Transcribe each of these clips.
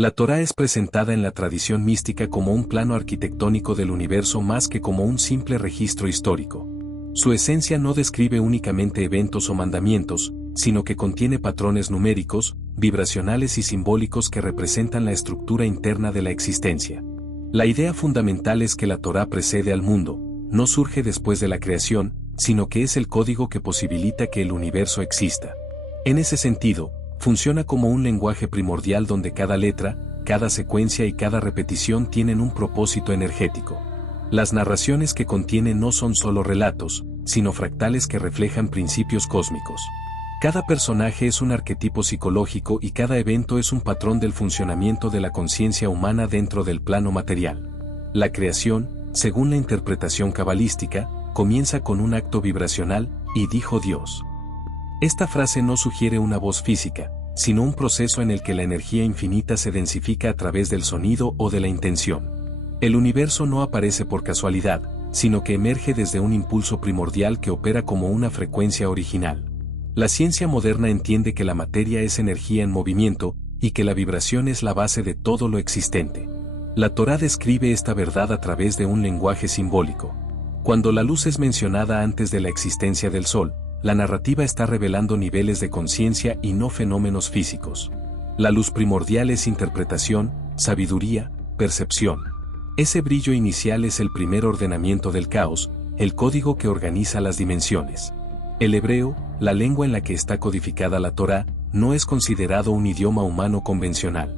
La Torá es presentada en la tradición mística como un plano arquitectónico del universo más que como un simple registro histórico. Su esencia no describe únicamente eventos o mandamientos, sino que contiene patrones numéricos, vibracionales y simbólicos que representan la estructura interna de la existencia. La idea fundamental es que la Torá precede al mundo, no surge después de la creación, sino que es el código que posibilita que el universo exista. En ese sentido, funciona como un lenguaje primordial donde cada letra, cada secuencia y cada repetición tienen un propósito energético. Las narraciones que contiene no son solo relatos, sino fractales que reflejan principios cósmicos. Cada personaje es un arquetipo psicológico y cada evento es un patrón del funcionamiento de la conciencia humana dentro del plano material. La creación, según la interpretación cabalística, comienza con un acto vibracional, y dijo Dios. Esta frase no sugiere una voz física, sino un proceso en el que la energía infinita se densifica a través del sonido o de la intención. El universo no aparece por casualidad, sino que emerge desde un impulso primordial que opera como una frecuencia original. La ciencia moderna entiende que la materia es energía en movimiento, y que la vibración es la base de todo lo existente. La Torá describe esta verdad a través de un lenguaje simbólico. Cuando la luz es mencionada antes de la existencia del sol, la narrativa está revelando niveles de conciencia y no fenómenos físicos. La luz primordial es interpretación, sabiduría, percepción. Ese brillo inicial es el primer ordenamiento del caos, el código que organiza las dimensiones. El hebreo, la lengua en la que está codificada la Torá, no es considerado un idioma humano convencional.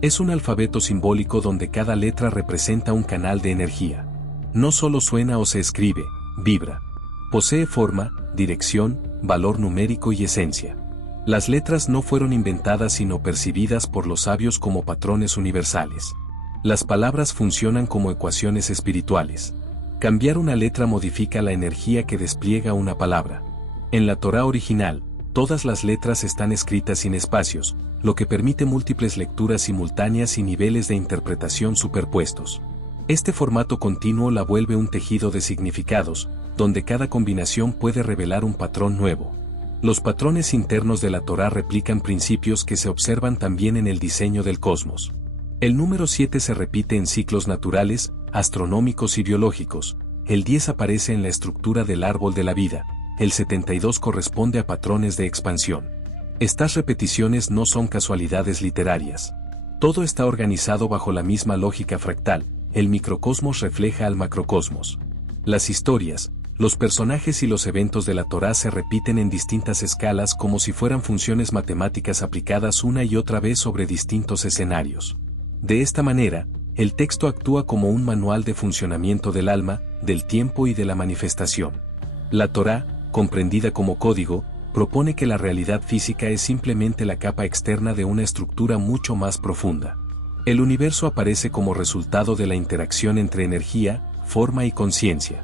Es un alfabeto simbólico donde cada letra representa un canal de energía. No solo suena o se escribe, vibra. Posee forma, dirección, valor numérico y esencia. Las letras no fueron inventadas sino percibidas por los sabios como patrones universales. Las palabras funcionan como ecuaciones espirituales. Cambiar una letra modifica la energía que despliega una palabra. En la Torá original, todas las letras están escritas sin espacios, lo que permite múltiples lecturas simultáneas y niveles de interpretación superpuestos. Este formato continuo la vuelve un tejido de significados, donde cada combinación puede revelar un patrón nuevo. Los patrones internos de la Torá replican principios que se observan también en el diseño del cosmos. El número 7 se repite en ciclos naturales, astronómicos y biológicos, el 10 aparece en la estructura del árbol de la vida, el 72 corresponde a patrones de expansión. Estas repeticiones no son casualidades literarias. Todo está organizado bajo la misma lógica fractal, el microcosmos refleja al macrocosmos. Las historias, los personajes y los eventos de la Torá se repiten en distintas escalas como si fueran funciones matemáticas aplicadas una y otra vez sobre distintos escenarios. De esta manera, el texto actúa como un manual de funcionamiento del alma, del tiempo y de la manifestación. La Torá, comprendida como código, propone que la realidad física es simplemente la capa externa de una estructura mucho más profunda. El universo aparece como resultado de la interacción entre energía, forma y conciencia.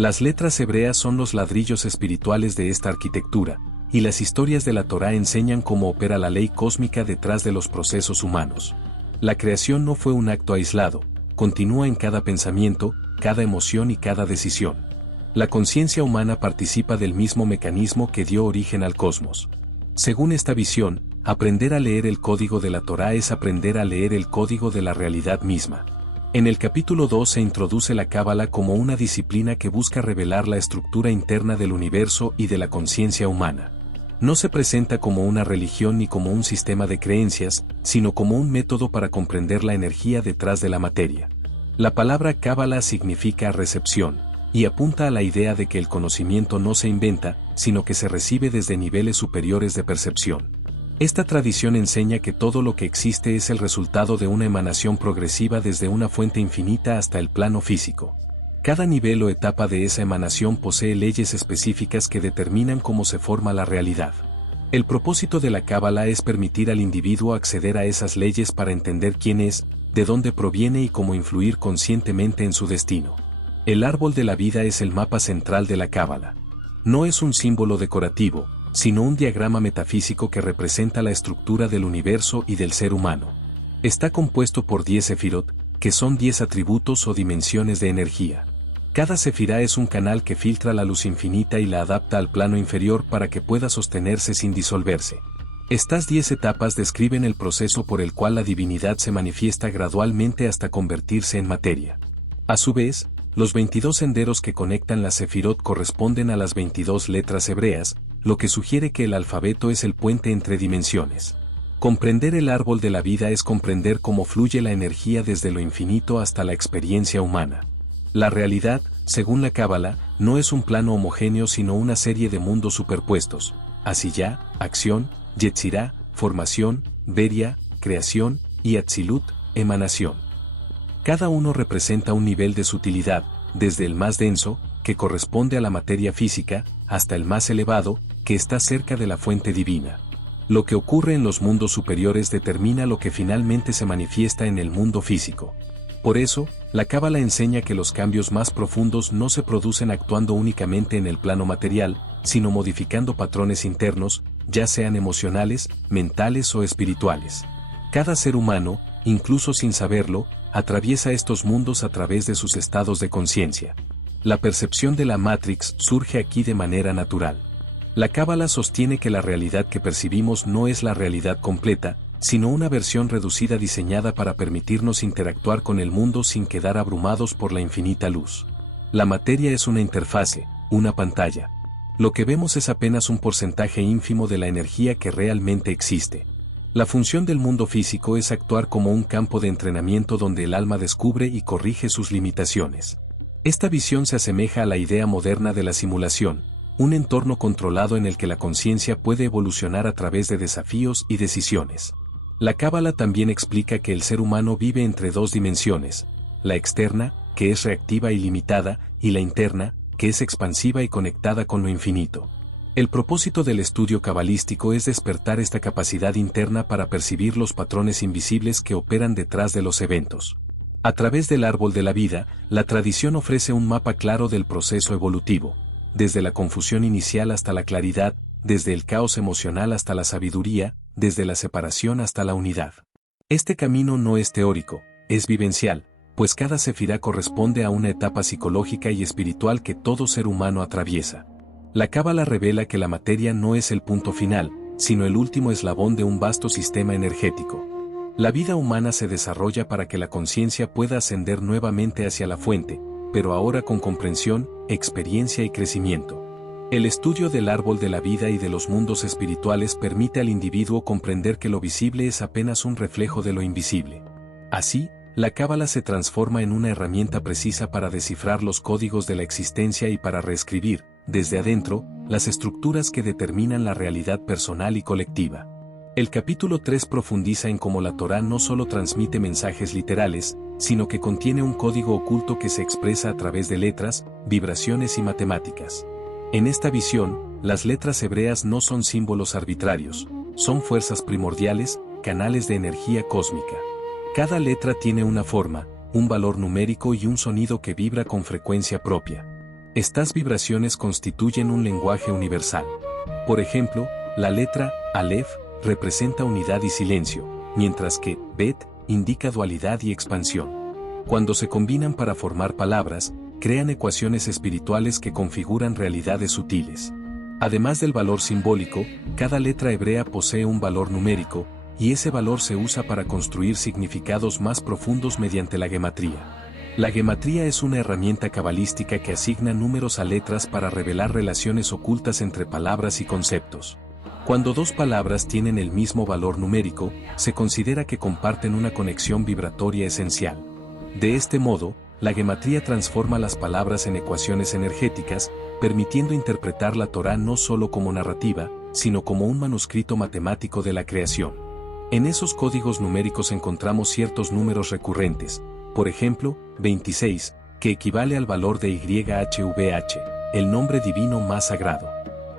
Las letras hebreas son los ladrillos espirituales de esta arquitectura, y las historias de la Torá enseñan cómo opera la ley cósmica detrás de los procesos humanos. La creación no fue un acto aislado, continúa en cada pensamiento, cada emoción y cada decisión. La conciencia humana participa del mismo mecanismo que dio origen al cosmos. Según esta visión, aprender a leer el código de la Torá es aprender a leer el código de la realidad misma. En el capítulo 2 se introduce la Cábala como una disciplina que busca revelar la estructura interna del universo y de la conciencia humana. No se presenta como una religión ni como un sistema de creencias, sino como un método para comprender la energía detrás de la materia. La palabra Cábala significa recepción, y apunta a la idea de que el conocimiento no se inventa, sino que se recibe desde niveles superiores de percepción. Esta tradición enseña que todo lo que existe es el resultado de una emanación progresiva desde una fuente infinita hasta el plano físico. Cada nivel o etapa de esa emanación posee leyes específicas que determinan cómo se forma la realidad. El propósito de la Cábala es permitir al individuo acceder a esas leyes para entender quién es, de dónde proviene y cómo influir conscientemente en su destino. El árbol de la vida es el mapa central de la Cábala. No es un símbolo decorativo, sino un diagrama metafísico que representa la estructura del universo y del ser humano. Está compuesto por 10 sefirot, que son 10 atributos o dimensiones de energía. Cada sefirá es un canal que filtra la luz infinita y la adapta al plano inferior para que pueda sostenerse sin disolverse. Estas 10 etapas describen el proceso por el cual la divinidad se manifiesta gradualmente hasta convertirse en materia. A su vez, los 22 senderos que conectan las sefirot corresponden a las 22 letras hebreas, lo que sugiere que el alfabeto es el puente entre dimensiones. Comprender el árbol de la vida es comprender cómo fluye la energía desde lo infinito hasta la experiencia humana. La realidad, según la Cábala, no es un plano homogéneo sino una serie de mundos superpuestos: Asiyá, acción; Yetzirá, formación; Beria, creación; y Atzilut, emanación. Cada uno representa un nivel de sutilidad, desde el más denso, que corresponde a la materia física, hasta el más elevado, que está cerca de la fuente divina. Lo que ocurre en los mundos superiores determina lo que finalmente se manifiesta en el mundo físico. Por eso, la Cábala enseña que los cambios más profundos no se producen actuando únicamente en el plano material, sino modificando patrones internos, ya sean emocionales, mentales o espirituales. Cada ser humano, incluso sin saberlo, atraviesa estos mundos a través de sus estados de conciencia. La percepción de la Matrix surge aquí de manera natural. La Cábala sostiene que la realidad que percibimos no es la realidad completa, sino una versión reducida diseñada para permitirnos interactuar con el mundo sin quedar abrumados por la infinita luz. La materia es una interfase, una pantalla. Lo que vemos es apenas un porcentaje ínfimo de la energía que realmente existe. La función del mundo físico es actuar como un campo de entrenamiento donde el alma descubre y corrige sus limitaciones. Esta visión se asemeja a la idea moderna de la simulación, un entorno controlado en el que la conciencia puede evolucionar a través de desafíos y decisiones. La Cábala también explica que el ser humano vive entre dos dimensiones: la externa, que es reactiva y limitada, y la interna, que es expansiva y conectada con lo infinito. El propósito del estudio cabalístico es despertar esta capacidad interna para percibir los patrones invisibles que operan detrás de los eventos. A través del árbol de la vida, la tradición ofrece un mapa claro del proceso evolutivo, desde la confusión inicial hasta la claridad, desde el caos emocional hasta la sabiduría, desde la separación hasta la unidad. Este camino no es teórico, es vivencial, pues cada sefirá corresponde a una etapa psicológica y espiritual que todo ser humano atraviesa. La Cábala revela que la materia no es el punto final, sino el último eslabón de un vasto sistema energético. La vida humana se desarrolla para que la conciencia pueda ascender nuevamente hacia la fuente, pero ahora con comprensión, experiencia y crecimiento. El estudio del árbol de la vida y de los mundos espirituales permite al individuo comprender que lo visible es apenas un reflejo de lo invisible. Así, la Cábala se transforma en una herramienta precisa para descifrar los códigos de la existencia y para reescribir, desde adentro, las estructuras que determinan la realidad personal y colectiva. El capítulo 3 profundiza en cómo la Torá no solo transmite mensajes literales, sino que contiene un código oculto que se expresa a través de letras, vibraciones y matemáticas. En esta visión, las letras hebreas no son símbolos arbitrarios, son fuerzas primordiales, canales de energía cósmica. Cada letra tiene una forma, un valor numérico y un sonido que vibra con frecuencia propia. Estas vibraciones constituyen un lenguaje universal. Por ejemplo, la letra Aleph representa unidad y silencio, mientras que Bet indica dualidad y expansión. Cuando se combinan para formar palabras, crean ecuaciones espirituales que configuran realidades sutiles. Además del valor simbólico, cada letra hebrea posee un valor numérico, y ese valor se usa para construir significados más profundos mediante la gematría. La gematría es una herramienta cabalística que asigna números a letras para revelar relaciones ocultas entre palabras y conceptos. Cuando dos palabras tienen el mismo valor numérico, se considera que comparten una conexión vibratoria esencial. De este modo, la gematría transforma las palabras en ecuaciones energéticas, permitiendo interpretar la Torá no solo como narrativa, sino como un manuscrito matemático de la creación. En esos códigos numéricos encontramos ciertos números recurrentes, por ejemplo, 26, que equivale al valor de YHVH, el nombre divino más sagrado.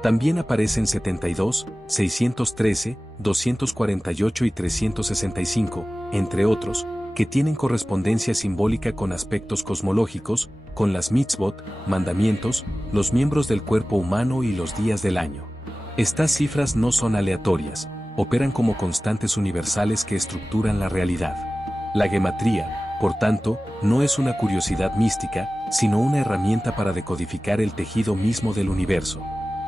También aparecen 72, 613, 248 y 365, entre otros, que tienen correspondencia simbólica con aspectos cosmológicos, con las mitzvot, mandamientos, los miembros del cuerpo humano y los días del año. Estas cifras no son aleatorias, operan como constantes universales que estructuran la realidad. La gematría, por tanto, no es una curiosidad mística, sino una herramienta para decodificar el tejido mismo del universo.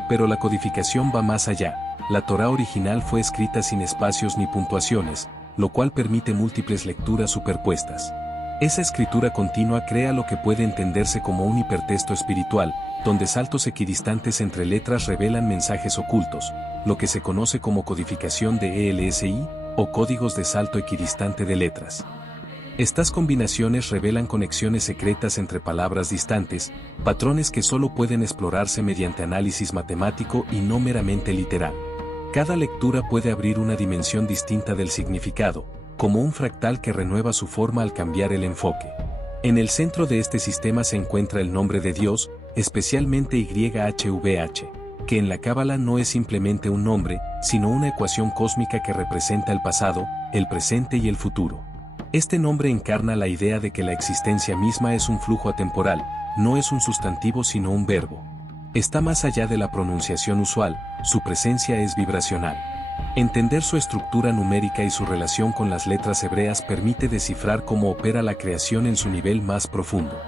Pero la codificación va más allá, la Torá original fue escrita sin espacios ni puntuaciones, lo cual permite múltiples lecturas superpuestas. Esa escritura continua crea lo que puede entenderse como un hipertexto espiritual, donde saltos equidistantes entre letras revelan mensajes ocultos, lo que se conoce como codificación de ELSI, o códigos de salto equidistante de letras. Estas combinaciones revelan conexiones secretas entre palabras distantes, patrones que solo pueden explorarse mediante análisis matemático y no meramente literal. Cada lectura puede abrir una dimensión distinta del significado, como un fractal que renueva su forma al cambiar el enfoque. En el centro de este sistema se encuentra el nombre de Dios, especialmente YHWH, que en la Cábala no es simplemente un nombre, sino una ecuación cósmica que representa el pasado, el presente y el futuro. Este nombre encarna la idea de que la existencia misma es un flujo atemporal, no es un sustantivo sino un verbo. Está más allá de la pronunciación usual, su presencia es vibracional. Entender su estructura numérica y su relación con las letras hebreas permite descifrar cómo opera la creación en su nivel más profundo.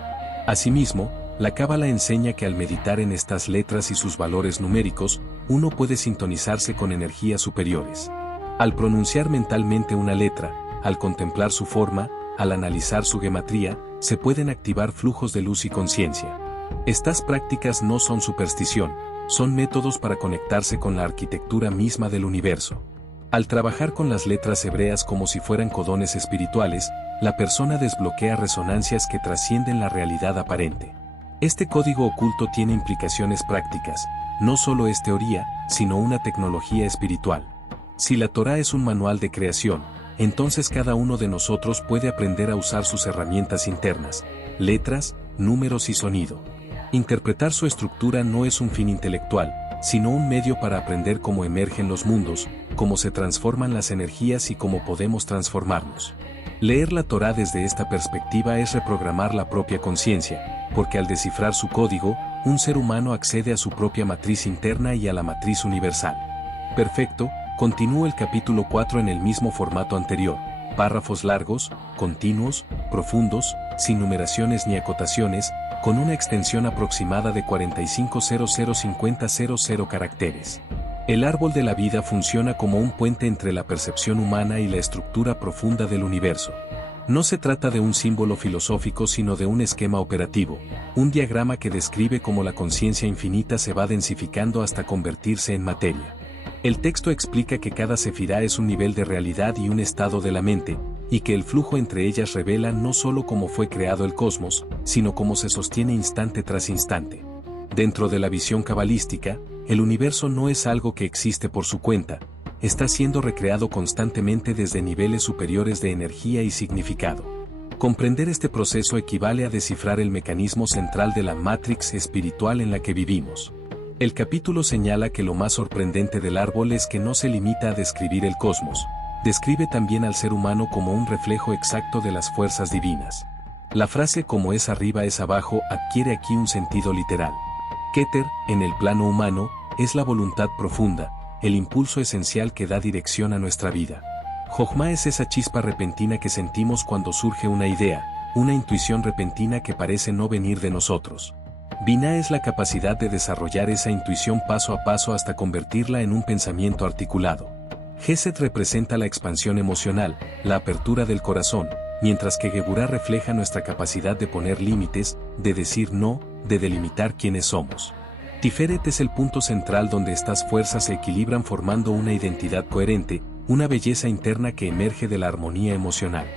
Asimismo, la Cábala enseña que al meditar en estas letras y sus valores numéricos, uno puede sintonizarse con energías superiores. Al pronunciar mentalmente una letra, al contemplar su forma, al analizar su gematría, se pueden activar flujos de luz y conciencia. Estas prácticas no son superstición, son métodos para conectarse con la arquitectura misma del universo. Al trabajar con las letras hebreas como si fueran codones espirituales, la persona desbloquea resonancias que trascienden la realidad aparente. Este código oculto tiene implicaciones prácticas, no solo es teoría, sino una tecnología espiritual. Si la Torá es un manual de creación, entonces cada uno de nosotros puede aprender a usar sus herramientas internas, letras, números y sonido. Interpretar su estructura no es un fin intelectual, sino un medio para aprender cómo emergen los mundos, cómo se transforman las energías y cómo podemos transformarnos. Leer la Torá desde esta perspectiva es reprogramar la propia conciencia, porque al descifrar su código, un ser humano accede a su propia matriz interna y a la matriz universal. Perfecto. Continúa el capítulo 4 en el mismo formato anterior, párrafos largos, continuos, profundos, sin numeraciones ni acotaciones, con una extensión aproximada de 45005000 caracteres. El árbol de la vida funciona como un puente entre la percepción humana y la estructura profunda del universo. No se trata de un símbolo filosófico sino de un esquema operativo, un diagrama que describe cómo la conciencia infinita se va densificando hasta convertirse en materia. El texto explica que cada sefirá es un nivel de realidad y un estado de la mente, y que el flujo entre ellas revela no solo cómo fue creado el cosmos, sino cómo se sostiene instante tras instante. Dentro de la visión cabalística, el universo no es algo que existe por su cuenta, está siendo recreado constantemente desde niveles superiores de energía y significado. Comprender este proceso equivale a descifrar el mecanismo central de la matrix espiritual en la que vivimos. El capítulo señala que lo más sorprendente del árbol es que no se limita a describir el cosmos, describe también al ser humano como un reflejo exacto de las fuerzas divinas. La frase como es arriba es abajo adquiere aquí un sentido literal. Keter, en el plano humano, es la voluntad profunda, el impulso esencial que da dirección a nuestra vida. Jochma es esa chispa repentina que sentimos cuando surge una idea, una intuición repentina que parece no venir de nosotros. Binah es la capacidad de desarrollar esa intuición paso a paso hasta convertirla en un pensamiento articulado. Gesed representa la expansión emocional, la apertura del corazón, mientras que Geburah refleja nuestra capacidad de poner límites, de decir no, de delimitar quiénes somos. Tiferet es el punto central donde estas fuerzas se equilibran formando una identidad coherente, una belleza interna que emerge de la armonía emocional.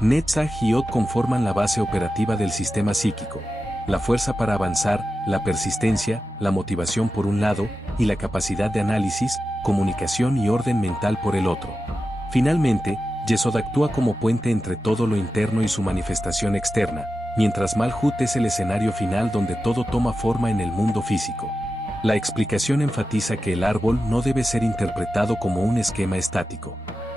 Netzach y Od conforman la base operativa del sistema psíquico. La fuerza para avanzar, la persistencia, la motivación por un lado, y la capacidad de análisis, comunicación y orden mental por el otro. Finalmente, Yesod actúa como puente entre todo lo interno y su manifestación externa, mientras Malhut es el escenario final donde todo toma forma en el mundo físico. La explicación enfatiza que el árbol no debe ser interpretado como un esquema estático.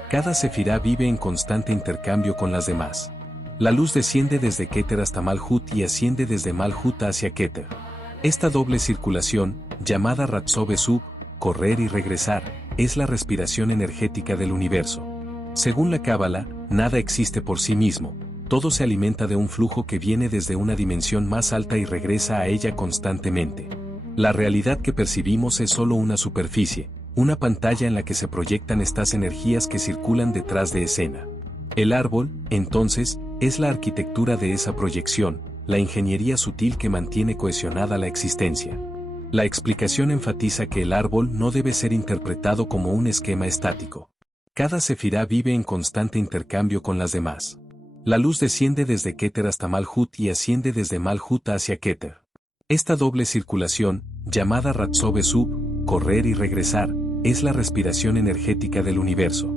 Cada sefirá vive en constante intercambio con las demás. La luz desciende desde Keter hasta Malhut y asciende desde Malhut hacia Keter. Esta doble circulación, llamada Ratzó Besub, correr y regresar, es la respiración energética del universo. Según la Cábala, nada existe por sí mismo, todo se alimenta de un flujo que viene desde una dimensión más alta y regresa a ella constantemente. La realidad que percibimos es solo una superficie, una pantalla en la que se proyectan estas energías que circulan detrás de escena. El árbol, entonces, es la arquitectura de esa proyección, la ingeniería sutil que mantiene cohesionada la existencia. La explicación enfatiza que el árbol no debe ser interpretado como un esquema estático. Cada sefirá vive en constante intercambio con las demás. La luz desciende desde Keter hasta Malhut y asciende desde Malhut hacia Keter. Esta doble circulación, llamada Ratzov Sub, correr y regresar, es la respiración energética del universo.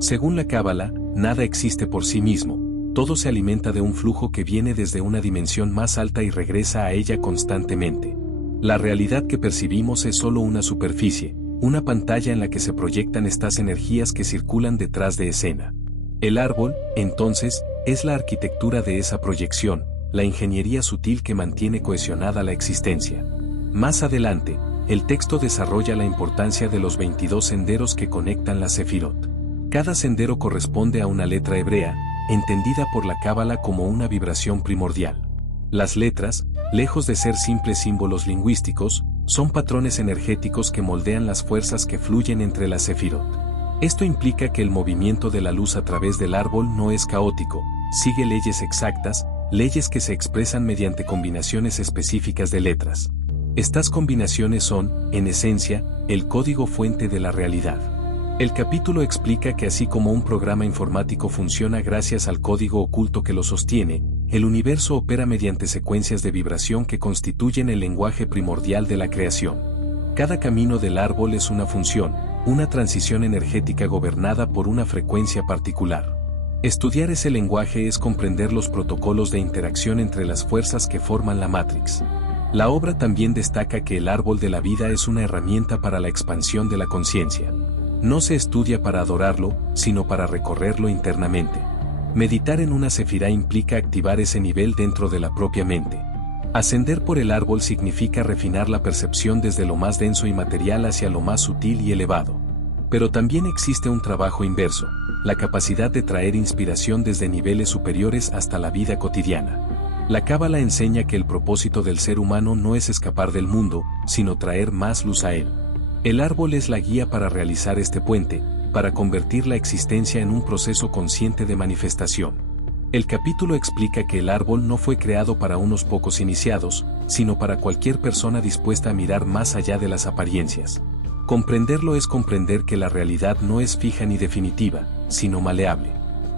Según la Cábala, nada existe por sí mismo, todo se alimenta de un flujo que viene desde una dimensión más alta y regresa a ella constantemente. La realidad que percibimos es solo una superficie, una pantalla en la que se proyectan estas energías que circulan detrás de escena. El árbol, entonces, es la arquitectura de esa proyección, la ingeniería sutil que mantiene cohesionada la existencia. Más adelante, el texto desarrolla la importancia de los 22 senderos que conectan la Sefirot. Cada sendero corresponde a una letra hebrea, entendida por la Cábala como una vibración primordial. Las letras, lejos de ser simples símbolos lingüísticos, son patrones energéticos que moldean las fuerzas que fluyen entre las Sefirot. Esto implica que el movimiento de la luz a través del árbol no es caótico, sigue leyes exactas, leyes que se expresan mediante combinaciones específicas de letras. Estas combinaciones son, en esencia, el código fuente de la realidad. El capítulo explica que así como un programa informático funciona gracias al código oculto que lo sostiene, el universo opera mediante secuencias de vibración que constituyen el lenguaje primordial de la creación. Cada camino del árbol es una función, una transición energética gobernada por una frecuencia particular. Estudiar ese lenguaje es comprender los protocolos de interacción entre las fuerzas que forman la Matrix. La obra también destaca que el árbol de la vida es una herramienta para la expansión de la conciencia. No se estudia para adorarlo, sino para recorrerlo internamente. Meditar en una sefirá implica activar ese nivel dentro de la propia mente. Ascender por el árbol significa refinar la percepción desde lo más denso y material hacia lo más sutil y elevado. Pero también existe un trabajo inverso, la capacidad de traer inspiración desde niveles superiores hasta la vida cotidiana. La Cábala enseña que el propósito del ser humano no es escapar del mundo, sino traer más luz a él. El árbol es la guía para realizar este puente, para convertir la existencia en un proceso consciente de manifestación. El capítulo explica que el árbol no fue creado para unos pocos iniciados, sino para cualquier persona dispuesta a mirar más allá de las apariencias. Comprenderlo es comprender que la realidad no es fija ni definitiva, sino maleable.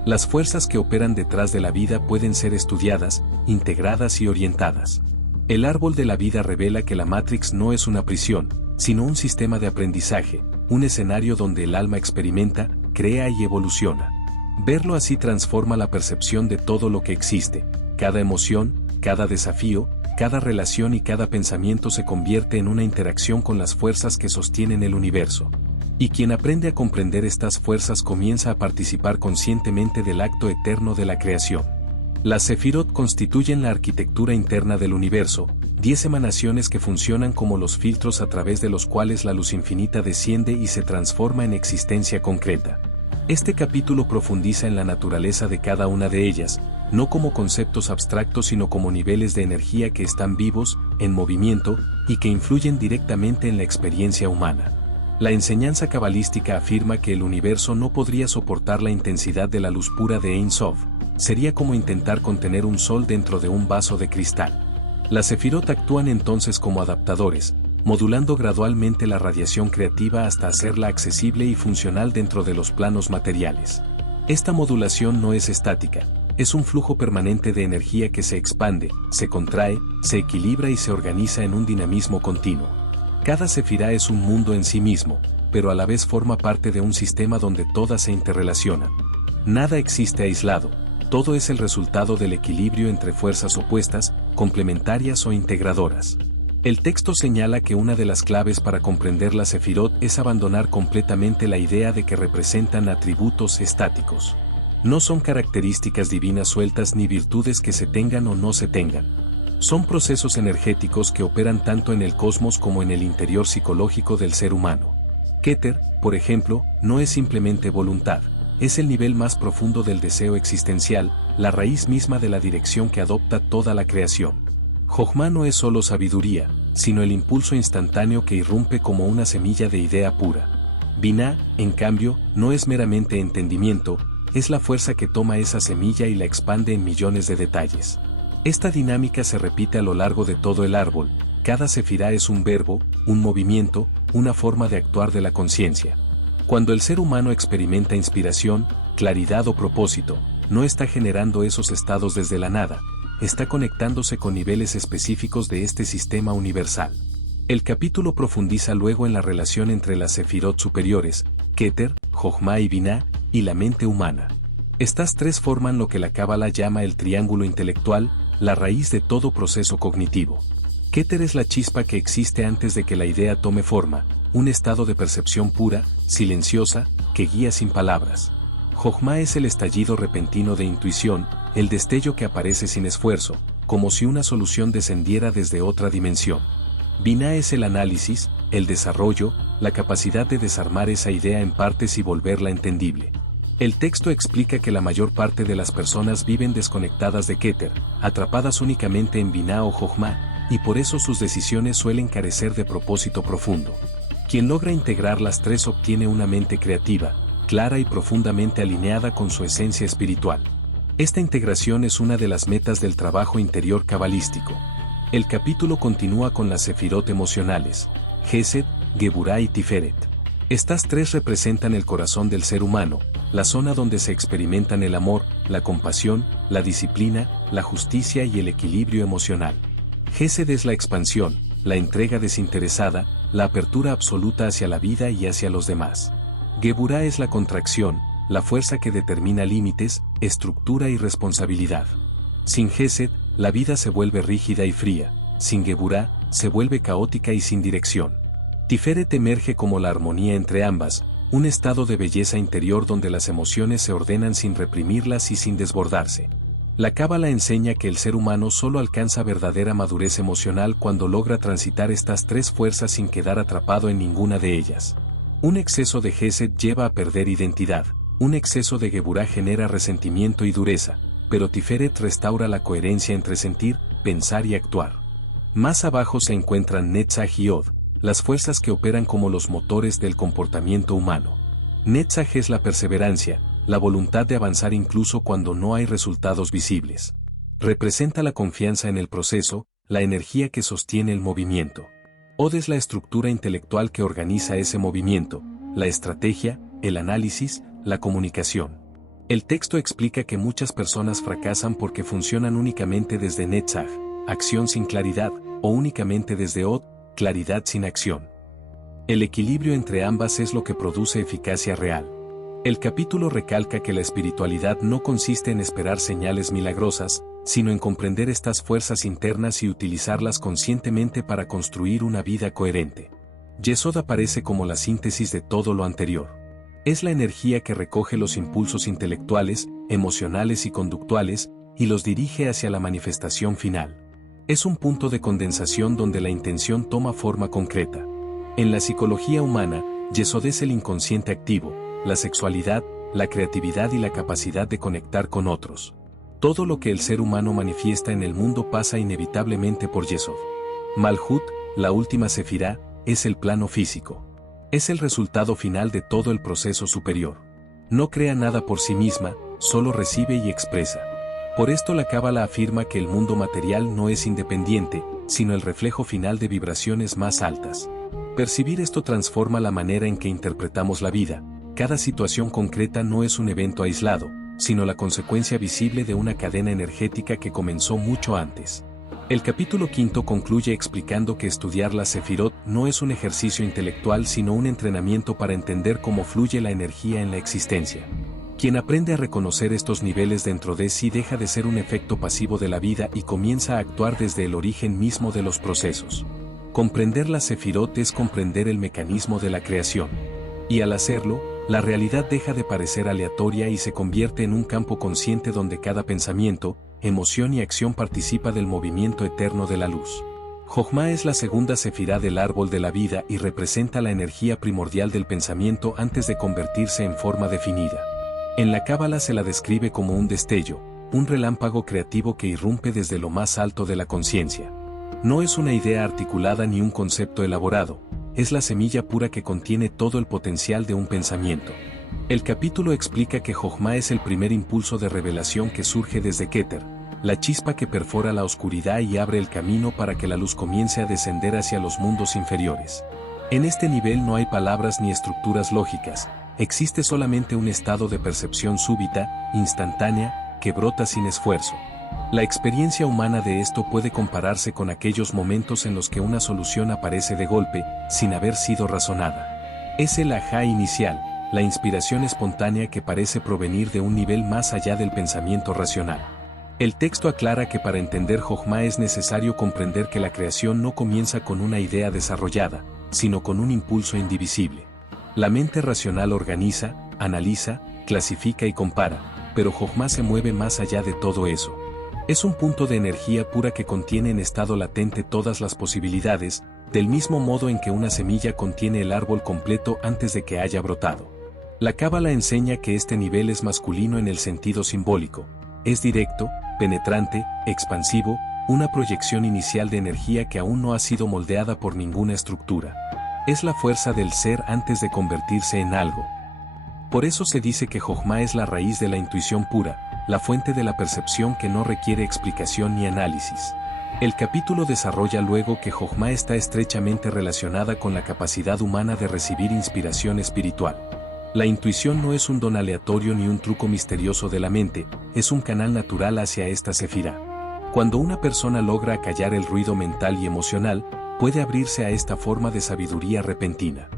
Las fuerzas que operan detrás de la vida pueden ser estudiadas, integradas y orientadas. El árbol de la vida revela que la Matrix no es una prisión, sino un sistema de aprendizaje, un escenario donde el alma experimenta, crea y evoluciona. Verlo así transforma la percepción de todo lo que existe. Cada emoción, cada desafío, cada relación y cada pensamiento se convierte en una interacción con las fuerzas que sostienen el universo. Y quien aprende a comprender estas fuerzas comienza a participar conscientemente del acto eterno de la creación. Las Sefirot constituyen la arquitectura interna del universo, 10 emanaciones que funcionan como los filtros a través de los cuales la luz infinita desciende y se transforma en existencia concreta. Este capítulo profundiza en la naturaleza de cada una de ellas, no como conceptos abstractos sino como niveles de energía que están vivos, en movimiento, y que influyen directamente en la experiencia humana. La enseñanza cabalística afirma que el universo no podría soportar la intensidad de la luz pura de Ein Sof. Sería como intentar contener un sol dentro de un vaso de cristal. Las Sefirot actúan entonces como adaptadores, modulando gradualmente la radiación creativa hasta hacerla accesible y funcional dentro de los planos materiales. Esta modulación no es estática, es un flujo permanente de energía que se expande, se contrae, se equilibra y se organiza en un dinamismo continuo. Cada sefirá es un mundo en sí mismo, pero a la vez forma parte de un sistema donde todas se interrelacionan. Nada existe aislado, todo es el resultado del equilibrio entre fuerzas opuestas, complementarias o integradoras. El texto señala que una de las claves para comprender la Sefirot es abandonar completamente la idea de que representan atributos estáticos. No son características divinas sueltas ni virtudes que se tengan o no se tengan. Son procesos energéticos que operan tanto en el cosmos como en el interior psicológico del ser humano. Keter, por ejemplo, no es simplemente voluntad, es el nivel más profundo del deseo existencial, la raíz misma de la dirección que adopta toda la creación. Jochma no es solo sabiduría, sino el impulso instantáneo que irrumpe como una semilla de idea pura. Binah, en cambio, no es meramente entendimiento, es la fuerza que toma esa semilla y la expande en millones de detalles. Esta dinámica se repite a lo largo de todo el árbol, cada sefirá es un verbo, un movimiento, una forma de actuar de la conciencia. Cuando el ser humano experimenta inspiración, claridad o propósito, no está generando esos estados desde la nada, está conectándose con niveles específicos de este sistema universal. El capítulo profundiza luego en la relación entre las sefirot superiores, Keter, Jochma y Binah, y la mente humana. Estas tres forman lo que la Cábala llama el triángulo intelectual, la raíz de todo proceso cognitivo. Keter es la chispa que existe antes de que la idea tome forma, un estado de percepción pura, silenciosa, que guía sin palabras. Jochma es el estallido repentino de intuición, el destello que aparece sin esfuerzo, como si una solución descendiera desde otra dimensión. Binah es el análisis, el desarrollo, la capacidad de desarmar esa idea en partes y volverla entendible. El texto explica que la mayor parte de las personas viven desconectadas de Keter, atrapadas únicamente en Binah o Jochma, y por eso sus decisiones suelen carecer de propósito profundo. Quien logra integrar las tres obtiene una mente creativa, clara y profundamente alineada con su esencia espiritual. Esta integración es una de las metas del trabajo interior cabalístico. El capítulo continúa con las sefirot emocionales, Gesed, Geburah y Tiferet. Estas tres representan el corazón del ser humano, la zona donde se experimentan el amor, la compasión, la disciplina, la justicia y el equilibrio emocional. Gesed es la expansión, la entrega desinteresada, la apertura absoluta hacia la vida y hacia los demás. Geburah es la contracción, la fuerza que determina límites, estructura y responsabilidad. Sin Gesed, la vida se vuelve rígida y fría, sin Geburah, se vuelve caótica y sin dirección. Tiferet emerge como la armonía entre ambas, un estado de belleza interior donde las emociones se ordenan sin reprimirlas y sin desbordarse. La Cábala enseña que el ser humano solo alcanza verdadera madurez emocional cuando logra transitar estas tres fuerzas sin quedar atrapado en ninguna de ellas. Un exceso de Gesed lleva a perder identidad, un exceso de Geburah genera resentimiento y dureza, pero Tiferet restaura la coherencia entre sentir, pensar y actuar. Más abajo se encuentran Netzach y Od, las fuerzas que operan como los motores del comportamiento humano. Netzach es la perseverancia, la voluntad de avanzar incluso cuando no hay resultados visibles. Representa la confianza en el proceso, la energía que sostiene el movimiento. Od es la estructura intelectual que organiza ese movimiento, la estrategia, el análisis, la comunicación. El texto explica que muchas personas fracasan porque funcionan únicamente desde Netzach, acción sin claridad, o únicamente desde Od, claridad sin acción. El equilibrio entre ambas es lo que produce eficacia real. El capítulo recalca que la espiritualidad no consiste en esperar señales milagrosas, sino en comprender estas fuerzas internas y utilizarlas conscientemente para construir una vida coherente. Yesod aparece como la síntesis de todo lo anterior. Es la energía que recoge los impulsos intelectuales, emocionales y conductuales, y los dirige hacia la manifestación final. Es un punto de condensación donde la intención toma forma concreta. En la psicología humana, Yesod es el inconsciente activo, la sexualidad, la creatividad y la capacidad de conectar con otros. Todo lo que el ser humano manifiesta en el mundo pasa inevitablemente por Yesod. Malhut, la última sefirá, es el plano físico. Es el resultado final de todo el proceso superior. No crea nada por sí misma, solo recibe y expresa. Por esto la Cábala afirma que el mundo material no es independiente, sino el reflejo final de vibraciones más altas. Percibir esto transforma la manera en que interpretamos la vida. Cada situación concreta no es un evento aislado, sino la consecuencia visible de una cadena energética que comenzó mucho antes. El capítulo 5 concluye explicando que estudiar la Sefirot no es un ejercicio intelectual sino un entrenamiento para entender cómo fluye la energía en la existencia. Quien aprende a reconocer estos niveles dentro de sí deja de ser un efecto pasivo de la vida y comienza a actuar desde el origen mismo de los procesos. Comprender la Sefirot es comprender el mecanismo de la creación. Y al hacerlo, la realidad deja de parecer aleatoria y se convierte en un campo consciente donde cada pensamiento, emoción y acción participa del movimiento eterno de la luz. Jochma es la segunda sefirá del árbol de la vida y representa la energía primordial del pensamiento antes de convertirse en forma definida. En la Cábala se la describe como un destello, un relámpago creativo que irrumpe desde lo más alto de la conciencia. No es una idea articulada ni un concepto elaborado, es la semilla pura que contiene todo el potencial de un pensamiento. El capítulo explica que Jochma es el primer impulso de revelación que surge desde Keter, la chispa que perfora la oscuridad y abre el camino para que la luz comience a descender hacia los mundos inferiores. En este nivel no hay palabras ni estructuras lógicas, existe solamente un estado de percepción súbita, instantánea, que brota sin esfuerzo. La experiencia humana de esto puede compararse con aquellos momentos en los que una solución aparece de golpe, sin haber sido razonada. Es el ajá inicial, la inspiración espontánea que parece provenir de un nivel más allá del pensamiento racional. El texto aclara que para entender Jochma es necesario comprender que la creación no comienza con una idea desarrollada, sino con un impulso indivisible. La mente racional organiza, analiza, clasifica y compara, pero Jochma se mueve más allá de todo eso. Es un punto de energía pura que contiene en estado latente todas las posibilidades, del mismo modo en que una semilla contiene el árbol completo antes de que haya brotado. La Cábala enseña que este nivel es masculino en el sentido simbólico, es directo, penetrante, expansivo, una proyección inicial de energía que aún no ha sido moldeada por ninguna estructura. Es la fuerza del ser antes de convertirse en algo. Por eso se dice que Jochma es la raíz de la intuición pura, la fuente de la percepción que no requiere explicación ni análisis. El capítulo desarrolla luego que Jochma está estrechamente relacionada con la capacidad humana de recibir inspiración espiritual. La intuición no es un don aleatorio ni un truco misterioso de la mente, es un canal natural hacia esta sefirá. Cuando una persona logra acallar el ruido mental y emocional, puede abrirse a esta forma de sabiduría repentina.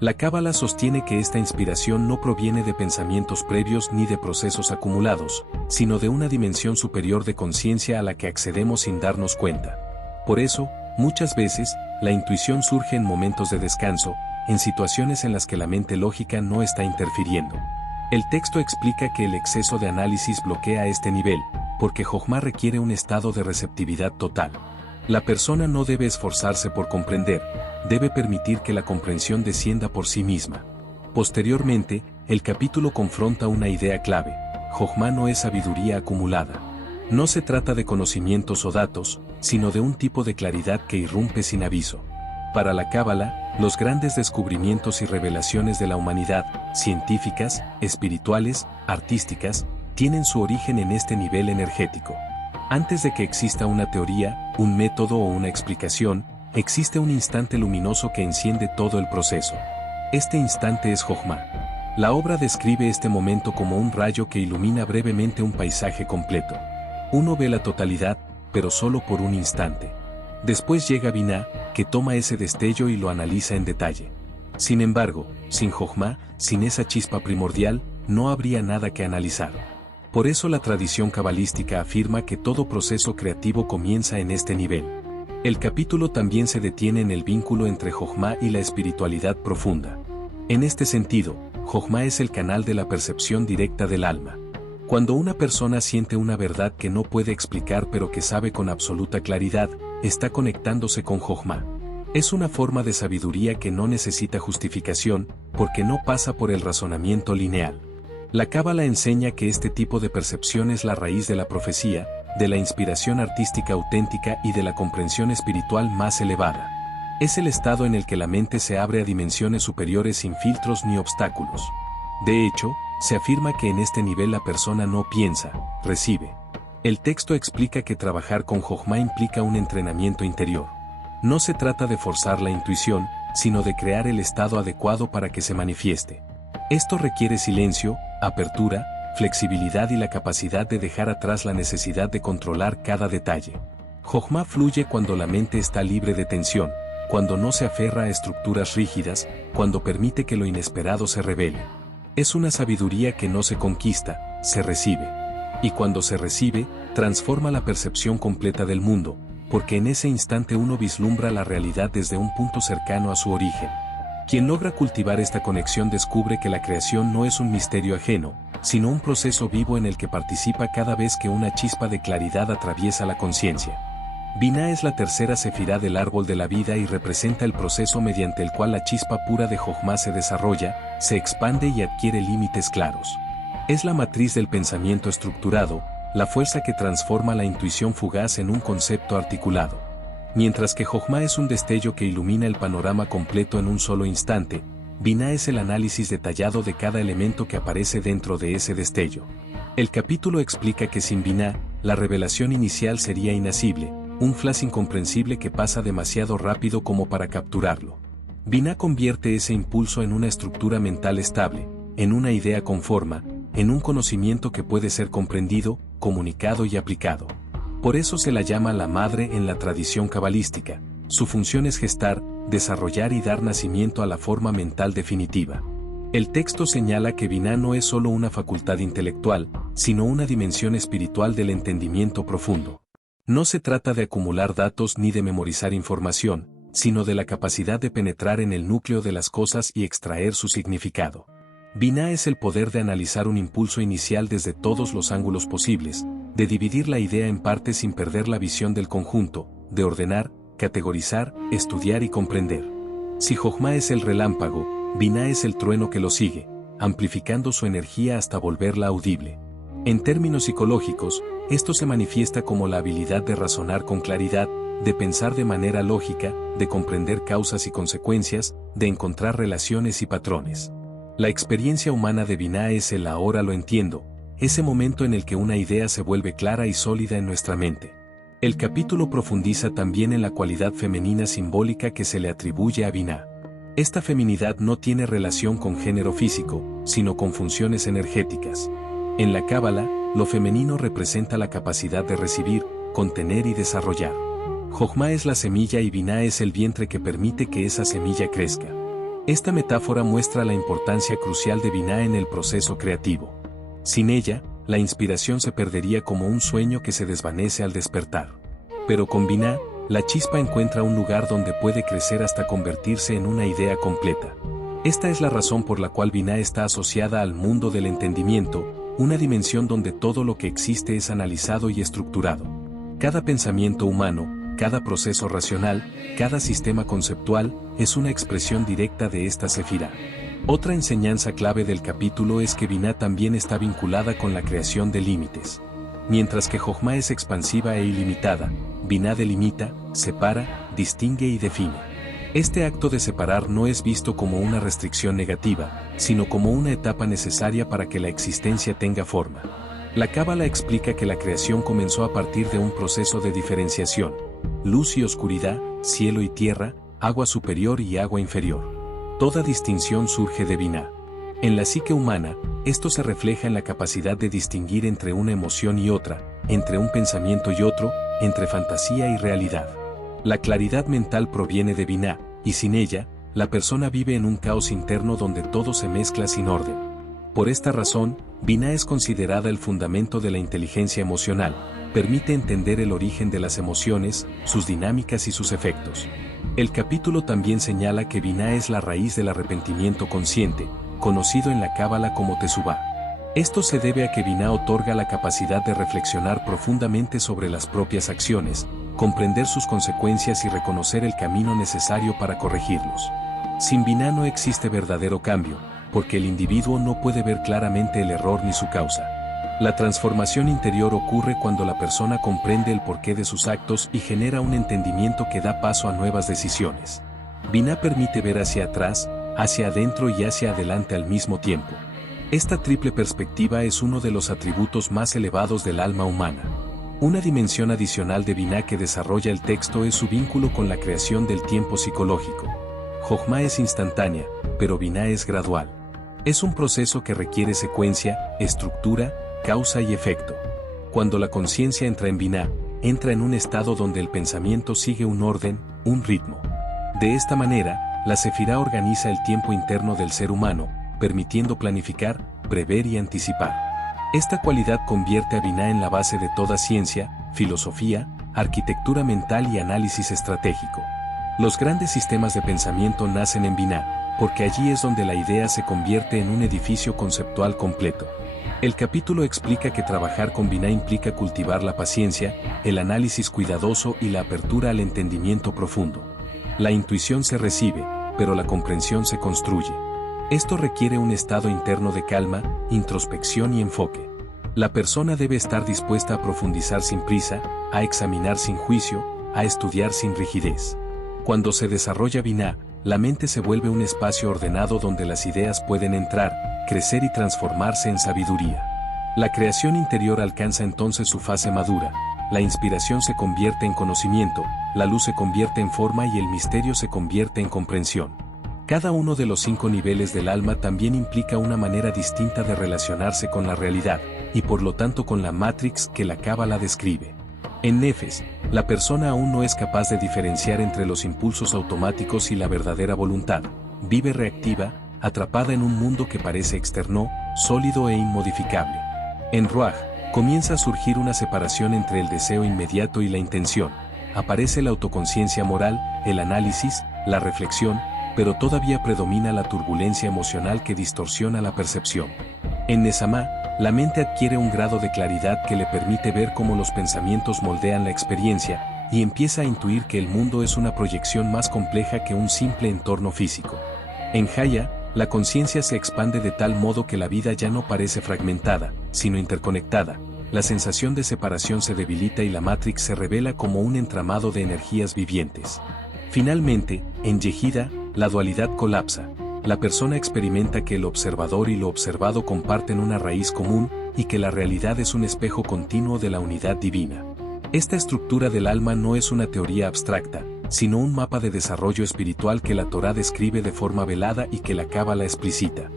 La Cábala sostiene que esta inspiración no proviene de pensamientos previos ni de procesos acumulados, sino de una dimensión superior de conciencia a la que accedemos sin darnos cuenta. Por eso, muchas veces, la intuición surge en momentos de descanso, en situaciones en las que la mente lógica no está interfiriendo. El texto explica que el exceso de análisis bloquea este nivel, porque Jochma requiere un estado de receptividad total. La persona no debe esforzarse por comprender, debe permitir que la comprensión descienda por sí misma. Posteriormente, el capítulo confronta una idea clave: Jochma no es sabiduría acumulada. No se trata de conocimientos o datos, sino de un tipo de claridad que irrumpe sin aviso. Para la Cábala, los grandes descubrimientos y revelaciones de la humanidad, científicas, espirituales, artísticas, tienen su origen en este nivel energético. Antes de que exista una teoría, un método o una explicación, existe un instante luminoso que enciende todo el proceso. Este instante es Jochma. La obra describe este momento como un rayo que ilumina brevemente un paisaje completo. Uno ve la totalidad, pero solo por un instante. Después llega Binah, que toma ese destello y lo analiza en detalle. Sin embargo, sin Jochma, sin esa chispa primordial, no habría nada que analizar. Por eso la tradición cabalística afirma que todo proceso creativo comienza en este nivel. El capítulo también se detiene en el vínculo entre Jochma y la espiritualidad profunda. En este sentido, Jochma es el canal de la percepción directa del alma. Cuando una persona siente una verdad que no puede explicar pero que sabe con absoluta claridad, está conectándose con Jochma. Es una forma de sabiduría que no necesita justificación, porque no pasa por el razonamiento lineal. La Cábala enseña que este tipo de percepción es la raíz de la profecía, de la inspiración artística auténtica y de la comprensión espiritual más elevada. Es el estado en el que la mente se abre a dimensiones superiores sin filtros ni obstáculos. De hecho, se afirma que en este nivel la persona no piensa, recibe. El texto explica que trabajar con Jochma implica un entrenamiento interior. No se trata de forzar la intuición, sino de crear el estado adecuado para que se manifieste. Esto requiere silencio, apertura, flexibilidad y la capacidad de dejar atrás la necesidad de controlar cada detalle. Jochma fluye cuando la mente está libre de tensión, cuando no se aferra a estructuras rígidas, cuando permite que lo inesperado se revele. Es una sabiduría que no se conquista, se recibe. Y cuando se recibe, transforma la percepción completa del mundo, porque en ese instante uno vislumbra la realidad desde un punto cercano a su origen. Quien logra cultivar esta conexión descubre que la creación no es un misterio ajeno, sino un proceso vivo en el que participa cada vez que una chispa de claridad atraviesa la conciencia. Binah es la tercera sefirá del árbol de la vida y representa el proceso mediante el cual la chispa pura de Jochma se desarrolla, se expande y adquiere límites claros. Es la matriz del pensamiento estructurado, la fuerza que transforma la intuición fugaz en un concepto articulado. Mientras que Jochma es un destello que ilumina el panorama completo en un solo instante, Binah es el análisis detallado de cada elemento que aparece dentro de ese destello. El capítulo explica que sin Binah, la revelación inicial sería inasible, un flash incomprensible que pasa demasiado rápido como para capturarlo. Binah convierte ese impulso en una estructura mental estable, en una idea con forma, en un conocimiento que puede ser comprendido, comunicado y aplicado. Por eso se la llama la madre en la tradición cabalística. Su función es gestar, desarrollar y dar nacimiento a la forma mental definitiva. El texto señala que Binah no es solo una facultad intelectual, sino una dimensión espiritual del entendimiento profundo. No se trata de acumular datos ni de memorizar información, sino de la capacidad de penetrar en el núcleo de las cosas y extraer su significado. Binah es el poder de analizar un impulso inicial desde todos los ángulos posibles, de dividir la idea en partes sin perder la visión del conjunto, de ordenar, categorizar, estudiar y comprender. Si Jochma es el relámpago, Binah es el trueno que lo sigue, amplificando su energía hasta volverla audible. En términos psicológicos, esto se manifiesta como la habilidad de razonar con claridad, de pensar de manera lógica, de comprender causas y consecuencias, de encontrar relaciones y patrones. La experiencia humana de Binah es el ahora lo entiendo, ese momento en el que una idea se vuelve clara y sólida en nuestra mente. El capítulo profundiza también en la cualidad femenina simbólica que se le atribuye a Binah. Esta feminidad no tiene relación con género físico, sino con funciones energéticas. En la Cábala, lo femenino representa la capacidad de recibir, contener y desarrollar. Jochma es la semilla y Binah es el vientre que permite que esa semilla crezca. Esta metáfora muestra la importancia crucial de Binah en el proceso creativo. Sin ella, la inspiración se perdería como un sueño que se desvanece al despertar. Pero con Binah, la chispa encuentra un lugar donde puede crecer hasta convertirse en una idea completa. Esta es la razón por la cual Binah está asociada al mundo del entendimiento, una dimensión donde todo lo que existe es analizado y estructurado. Cada pensamiento humano, cada proceso racional, cada sistema conceptual, es una expresión directa de esta sefirá. Otra enseñanza clave del capítulo es que Binah también está vinculada con la creación de límites. Mientras que Jochma es expansiva e ilimitada, Binah delimita, separa, distingue y define. Este acto de separar no es visto como una restricción negativa, sino como una etapa necesaria para que la existencia tenga forma. La Cábala explica que la creación comenzó a partir de un proceso de diferenciación: luz y oscuridad, cielo y tierra, agua superior y agua inferior. Toda distinción surge de Binah. En la psique humana, esto se refleja en la capacidad de distinguir entre una emoción y otra, entre un pensamiento y otro, entre fantasía y realidad. La claridad mental proviene de Binah, y sin ella, la persona vive en un caos interno donde todo se mezcla sin orden. Por esta razón, Binah es considerada el fundamento de la inteligencia emocional, permite entender el origen de las emociones, sus dinámicas y sus efectos. El capítulo también señala que Binah es la raíz del arrepentimiento consciente, conocido en la Cábala como Teshuvá. Esto se debe a que Binah otorga la capacidad de reflexionar profundamente sobre las propias acciones, comprender sus consecuencias y reconocer el camino necesario para corregirlos. Sin Binah no existe verdadero cambio, porque el individuo no puede ver claramente el error ni su causa. La transformación interior ocurre cuando la persona comprende el porqué de sus actos y genera un entendimiento que da paso a nuevas decisiones. Binah permite ver hacia atrás, hacia adentro y hacia adelante al mismo tiempo. Esta triple perspectiva es uno de los atributos más elevados del alma humana. Una dimensión adicional de Binah que desarrolla el texto es su vínculo con la creación del tiempo psicológico. Jochma es instantánea, pero Binah es gradual. Es un proceso que requiere secuencia, estructura, causa y efecto. Cuando la conciencia entra en Binah, entra en un estado donde el pensamiento sigue un orden, un ritmo. De esta manera, la sefirá organiza el tiempo interno del ser humano, permitiendo planificar, prever y anticipar. Esta cualidad convierte a Binah en la base de toda ciencia, filosofía, arquitectura mental y análisis estratégico. Los grandes sistemas de pensamiento nacen en Binah, porque allí es donde la idea se convierte en un edificio conceptual completo. El capítulo explica que trabajar con Binah implica cultivar la paciencia, el análisis cuidadoso y la apertura al entendimiento profundo. La intuición se recibe, pero la comprensión se construye. Esto requiere un estado interno de calma, introspección y enfoque. La persona debe estar dispuesta a profundizar sin prisa, a examinar sin juicio, a estudiar sin rigidez. Cuando se desarrolla Binah, la mente se vuelve un espacio ordenado donde las ideas pueden entrar, crecer y transformarse en sabiduría. La creación interior alcanza entonces su fase madura, la inspiración se convierte en conocimiento, la luz se convierte en forma y el misterio se convierte en comprensión. Cada uno de los 5 niveles del alma también implica una manera distinta de relacionarse con la realidad, y por lo tanto con la Matrix que la Cábala describe. En Nefes, la persona aún no es capaz de diferenciar entre los impulsos automáticos y la verdadera voluntad, vive reactiva, atrapada en un mundo que parece externo, sólido e inmodificable. En Ruach, comienza a surgir una separación entre el deseo inmediato y la intención, aparece la autoconciencia moral, el análisis, la reflexión, pero todavía predomina la turbulencia emocional que distorsiona la percepción. En Nesamá, la mente adquiere un grado de claridad que le permite ver cómo los pensamientos moldean la experiencia, y empieza a intuir que el mundo es una proyección más compleja que un simple entorno físico. En Haya, la conciencia se expande de tal modo que la vida ya no parece fragmentada, sino interconectada. La sensación de separación se debilita y la Matrix se revela como un entramado de energías vivientes. Finalmente, en Yehida, la dualidad colapsa. La persona experimenta que el observador y lo observado comparten una raíz común y que la realidad es un espejo continuo de la unidad divina. Esta estructura del alma no es una teoría abstracta, sino un mapa de desarrollo espiritual que la Torá describe de forma velada y que la Cábala explicita.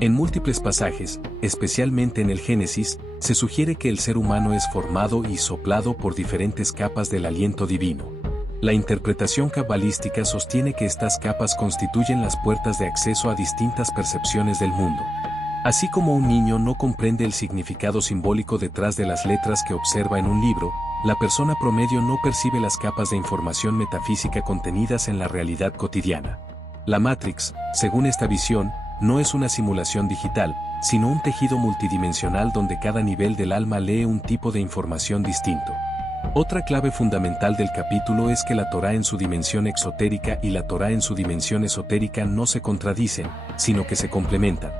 En múltiples pasajes, especialmente en el Génesis, se sugiere que el ser humano es formado y soplado por diferentes capas del aliento divino. La interpretación cabalística sostiene que estas capas constituyen las puertas de acceso a distintas percepciones del mundo. Así como un niño no comprende el significado simbólico detrás de las letras que observa en un libro, la persona promedio no percibe las capas de información metafísica contenidas en la realidad cotidiana. La Matrix, según esta visión, no es una simulación digital, sino un tejido multidimensional donde cada nivel del alma lee un tipo de información distinto. Otra clave fundamental del capítulo es que la Torá en su dimensión exotérica y la Torá en su dimensión esotérica no se contradicen, sino que se complementan.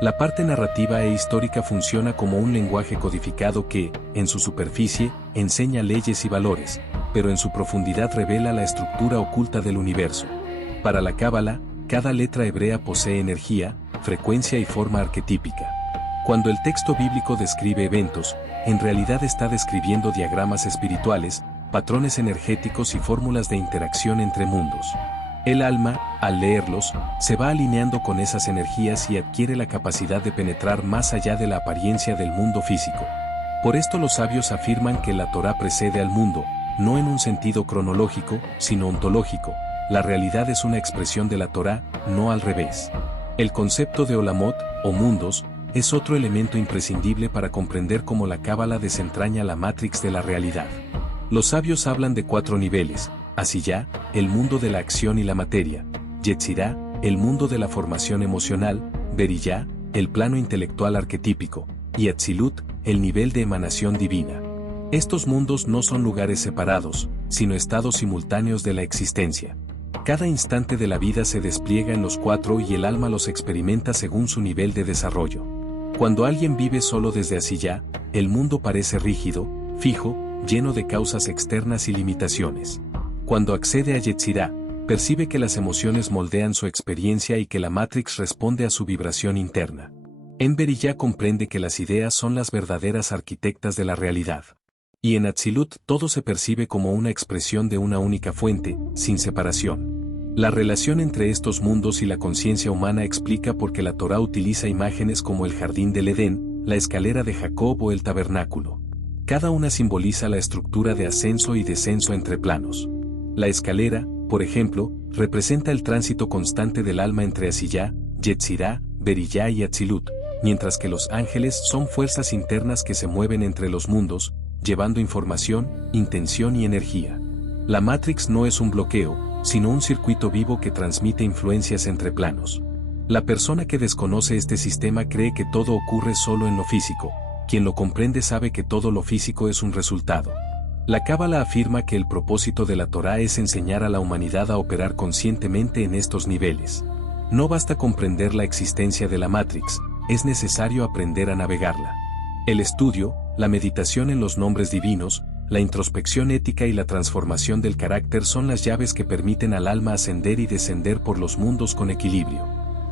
La parte narrativa e histórica funciona como un lenguaje codificado que, en su superficie, enseña leyes y valores, pero en su profundidad revela la estructura oculta del universo. Para la Cábala, cada letra hebrea posee energía, frecuencia y forma arquetípica. Cuando el texto bíblico describe eventos, en realidad está describiendo diagramas espirituales, patrones energéticos y fórmulas de interacción entre mundos. El alma, al leerlos, se va alineando con esas energías y adquiere la capacidad de penetrar más allá de la apariencia del mundo físico. Por esto los sabios afirman que la Torá precede al mundo, no en un sentido cronológico, sino ontológico. La realidad es una expresión de la Torá, no al revés. El concepto de Olamot, o mundos, es otro elemento imprescindible para comprender cómo la Cábala desentraña la Matrix de la realidad. Los sabios hablan de 4 niveles: Asiyá, el mundo de la acción y la materia; Yetzirá, el mundo de la formación emocional; Beriyá, el plano intelectual arquetípico; y Atzilut, el nivel de emanación divina. Estos mundos no son lugares separados, sino estados simultáneos de la existencia. Cada instante de la vida se despliega en los 4 y el alma los experimenta según su nivel de desarrollo. Cuando alguien vive solo desde Asiyá, el mundo parece rígido, fijo, lleno de causas externas y limitaciones. Cuando accede a Yetzirá, percibe que las emociones moldean su experiencia y que la Matrix responde a su vibración interna. En Beriyá comprende que las ideas son las verdaderas arquitectas de la realidad. Y en Atzilut todo se percibe como una expresión de una única fuente, sin separación. La relación entre estos mundos y la conciencia humana explica por qué la Torá utiliza imágenes como el jardín del Edén, la escalera de Jacob o el tabernáculo. Cada una simboliza la estructura de ascenso y descenso entre planos. La escalera, por ejemplo, representa el tránsito constante del alma entre Asiyá, Yetzirá, Beriyá y Atzilut, mientras que los ángeles son fuerzas internas que se mueven entre los mundos, llevando información, intención y energía. La Matrix no es un bloqueo, sino un circuito vivo que transmite influencias entre planos. La persona que desconoce este sistema cree que todo ocurre solo en lo físico; quien lo comprende sabe que todo lo físico es un resultado. La Cábala afirma que el propósito de la Torá es enseñar a la humanidad a operar conscientemente en estos niveles. No basta comprender la existencia de la Matrix, es necesario aprender a navegarla. El estudio, la meditación en los nombres divinos, la introspección ética y la transformación del carácter son las llaves que permiten al alma ascender y descender por los mundos con equilibrio.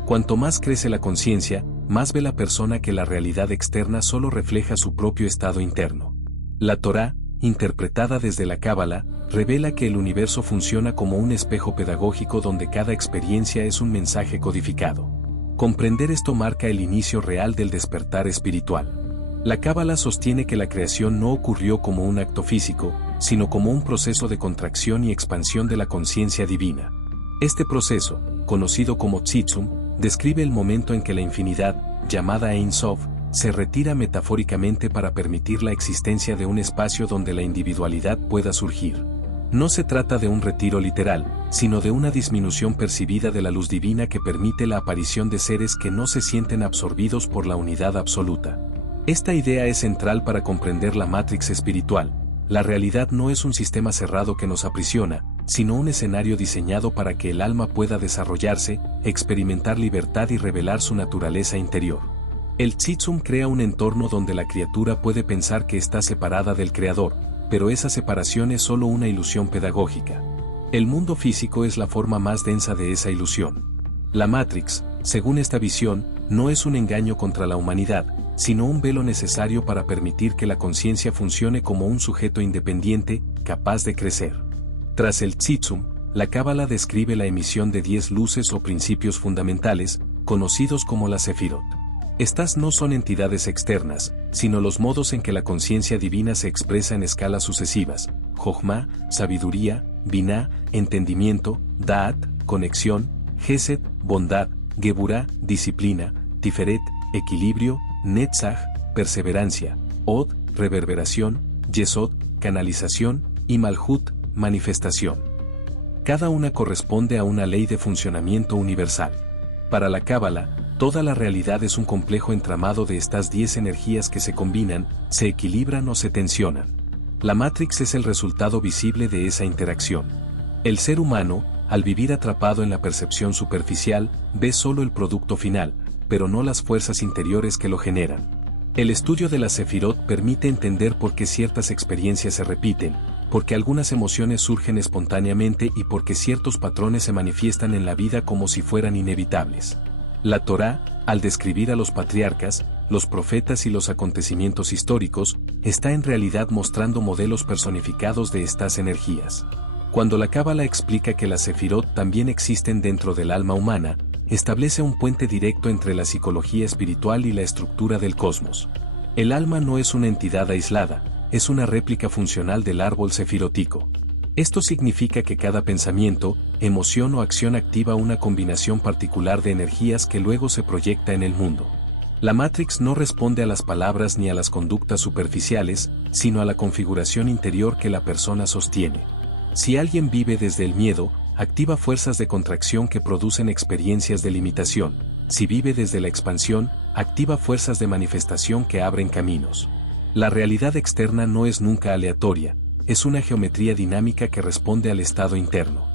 Cuanto más crece la conciencia, más ve la persona que la realidad externa solo refleja su propio estado interno. La Torá, interpretada desde la Cábala, revela que el universo funciona como un espejo pedagógico donde cada experiencia es un mensaje codificado. Comprender esto marca el inicio real del despertar espiritual. La Cábala sostiene que la creación no ocurrió como un acto físico, sino como un proceso de contracción y expansión de la conciencia divina. Este proceso, conocido como Tzimtzum, describe el momento en que la infinidad, llamada Ein Sof, se retira metafóricamente para permitir la existencia de un espacio donde la individualidad pueda surgir. No se trata de un retiro literal, sino de una disminución percibida de la luz divina que permite la aparición de seres que no se sienten absorbidos por la unidad absoluta. Esta idea es central para comprender la Matrix espiritual. La realidad no es un sistema cerrado que nos aprisiona, sino un escenario diseñado para que el alma pueda desarrollarse, experimentar libertad y revelar su naturaleza interior. El Tzimtzum crea un entorno donde la criatura puede pensar que está separada del Creador, pero esa separación es solo una ilusión pedagógica. El mundo físico es la forma más densa de esa ilusión. La Matrix, según esta visión, no es un engaño contra la humanidad, sino un velo necesario para permitir que la conciencia funcione como un sujeto independiente, capaz de crecer. Tras el Tzimtzum, la Cábala describe la emisión de 10 luces o principios fundamentales, conocidos como las Sefirot. Estas no son entidades externas, sino los modos en que la conciencia divina se expresa en escalas sucesivas: Jochma, sabiduría; Binah, entendimiento; Da'at, conexión; Gesed, bondad; Geburah, disciplina; Tiferet, equilibrio; Netzach, perseverancia; Od, reverberación; Yesod, canalización; y Malhut, manifestación. Cada una corresponde a una ley de funcionamiento universal. Para la Cábala, toda la realidad es un complejo entramado de estas 10 energías que se combinan, se equilibran o se tensionan. La Matrix es el resultado visible de esa interacción. El ser humano, al vivir atrapado en la percepción superficial, ve solo el producto final, pero no las fuerzas interiores que lo generan. El estudio de la Sefirot permite entender por qué ciertas experiencias se repiten, porque algunas emociones surgen espontáneamente y porque ciertos patrones se manifiestan en la vida como si fueran inevitables. La Torá, al describir a los patriarcas, los profetas y los acontecimientos históricos, está en realidad mostrando modelos personificados de estas energías. Cuando la Cábala explica que las Sefirot también existen dentro del alma humana, establece un puente directo entre la psicología espiritual y la estructura del cosmos. El alma no es una entidad aislada, es una réplica funcional del árbol sefirótico. Esto significa que cada pensamiento, emoción o acción activa una combinación particular de energías que luego se proyecta en el mundo. La Matrix no responde a las palabras ni a las conductas superficiales, sino a la configuración interior que la persona sostiene. Si alguien vive desde el miedo, activa fuerzas de contracción que producen experiencias de limitación. Si vive desde la expansión, activa fuerzas de manifestación que abren caminos. La realidad externa no es nunca aleatoria, es una geometría dinámica que responde al estado interno.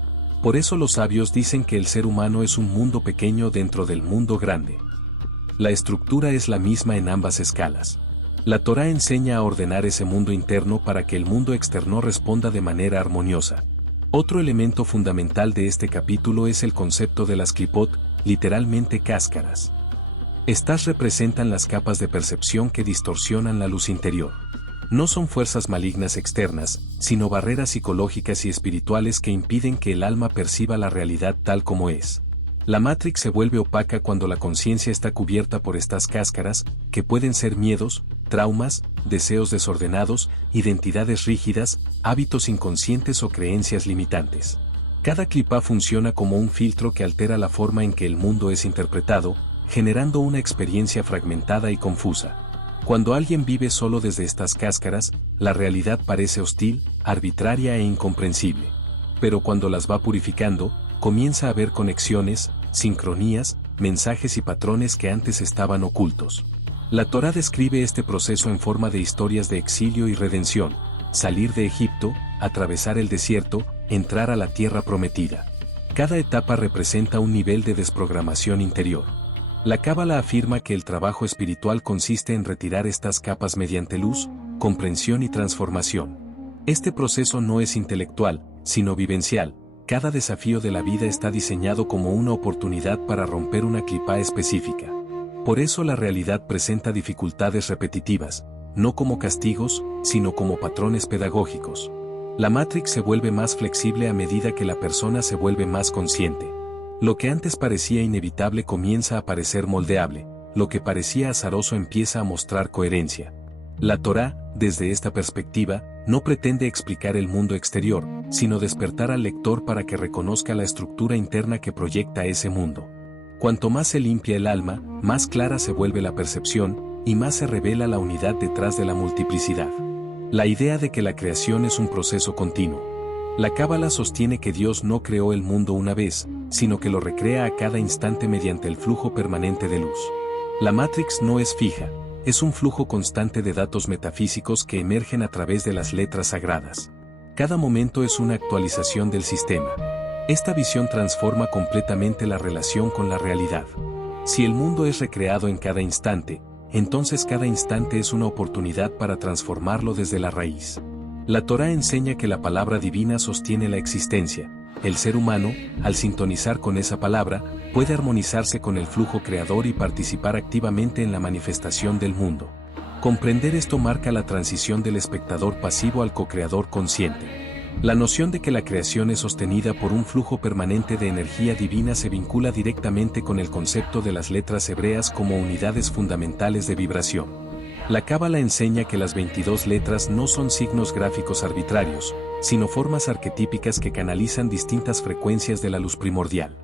Por eso los sabios dicen que el ser humano es un mundo pequeño dentro del mundo grande. La estructura es la misma en ambas escalas. La Torá enseña a ordenar ese mundo interno para que el mundo externo responda de manera armoniosa. Otro elemento fundamental de este capítulo es el concepto de las klipot, literalmente cáscaras. Estas representan las capas de percepción que distorsionan la luz interior. No son fuerzas malignas externas, sino barreras psicológicas y espirituales que impiden que el alma perciba la realidad tal como es. La Matrix se vuelve opaca cuando la conciencia está cubierta por estas cáscaras, que pueden ser miedos, traumas, deseos desordenados, identidades rígidas, hábitos inconscientes o creencias limitantes. Cada clipá funciona como un filtro que altera la forma en que el mundo es interpretado, generando una experiencia fragmentada y confusa. Cuando alguien vive solo desde estas cáscaras, la realidad parece hostil, arbitraria e incomprensible. Pero cuando las va purificando, comienza a ver conexiones, sincronías, mensajes y patrones que antes estaban ocultos. La Torá describe este proceso en forma de historias de exilio y redención: salir de Egipto, atravesar el desierto, entrar a la tierra prometida. Cada etapa representa un nivel de desprogramación interior. La Cábala afirma que el trabajo espiritual consiste en retirar estas capas mediante luz, comprensión y transformación. Este proceso no es intelectual, sino vivencial. Cada desafío de la vida está diseñado como una oportunidad para romper una clipa específica. Por eso la realidad presenta dificultades repetitivas, no como castigos, sino como patrones pedagógicos. La Matrix se vuelve más flexible a medida que la persona se vuelve más consciente. Lo que antes parecía inevitable comienza a parecer moldeable, lo que parecía azaroso empieza a mostrar coherencia. La Torá, desde esta perspectiva, no pretende explicar el mundo exterior, sino despertar al lector para que reconozca la estructura interna que proyecta ese mundo. Cuanto más se limpia el alma, más clara se vuelve la percepción, y más se revela la unidad detrás de la multiplicidad. La idea de que la creación es un proceso continuo. La Cábala sostiene que Dios no creó el mundo una vez, sino que lo recrea a cada instante mediante el flujo permanente de luz. La Matrix no es fija, es un flujo constante de datos metafísicos que emergen a través de las letras sagradas. Cada momento es una actualización del sistema. Esta visión transforma completamente la relación con la realidad. Si el mundo es recreado en cada instante, entonces cada instante es una oportunidad para transformarlo desde la raíz. La Torá enseña que la palabra divina sostiene la existencia. El ser humano, al sintonizar con esa palabra, puede armonizarse con el flujo creador y participar activamente en la manifestación del mundo. Comprender esto marca la transición del espectador pasivo al co-creador consciente. La noción de que la creación es sostenida por un flujo permanente de energía divina se vincula directamente con el concepto de las letras hebreas como unidades fundamentales de vibración. La Cábala enseña que las 22 letras no son signos gráficos arbitrarios, sino formas arquetípicas que canalizan distintas frecuencias de la luz primordial.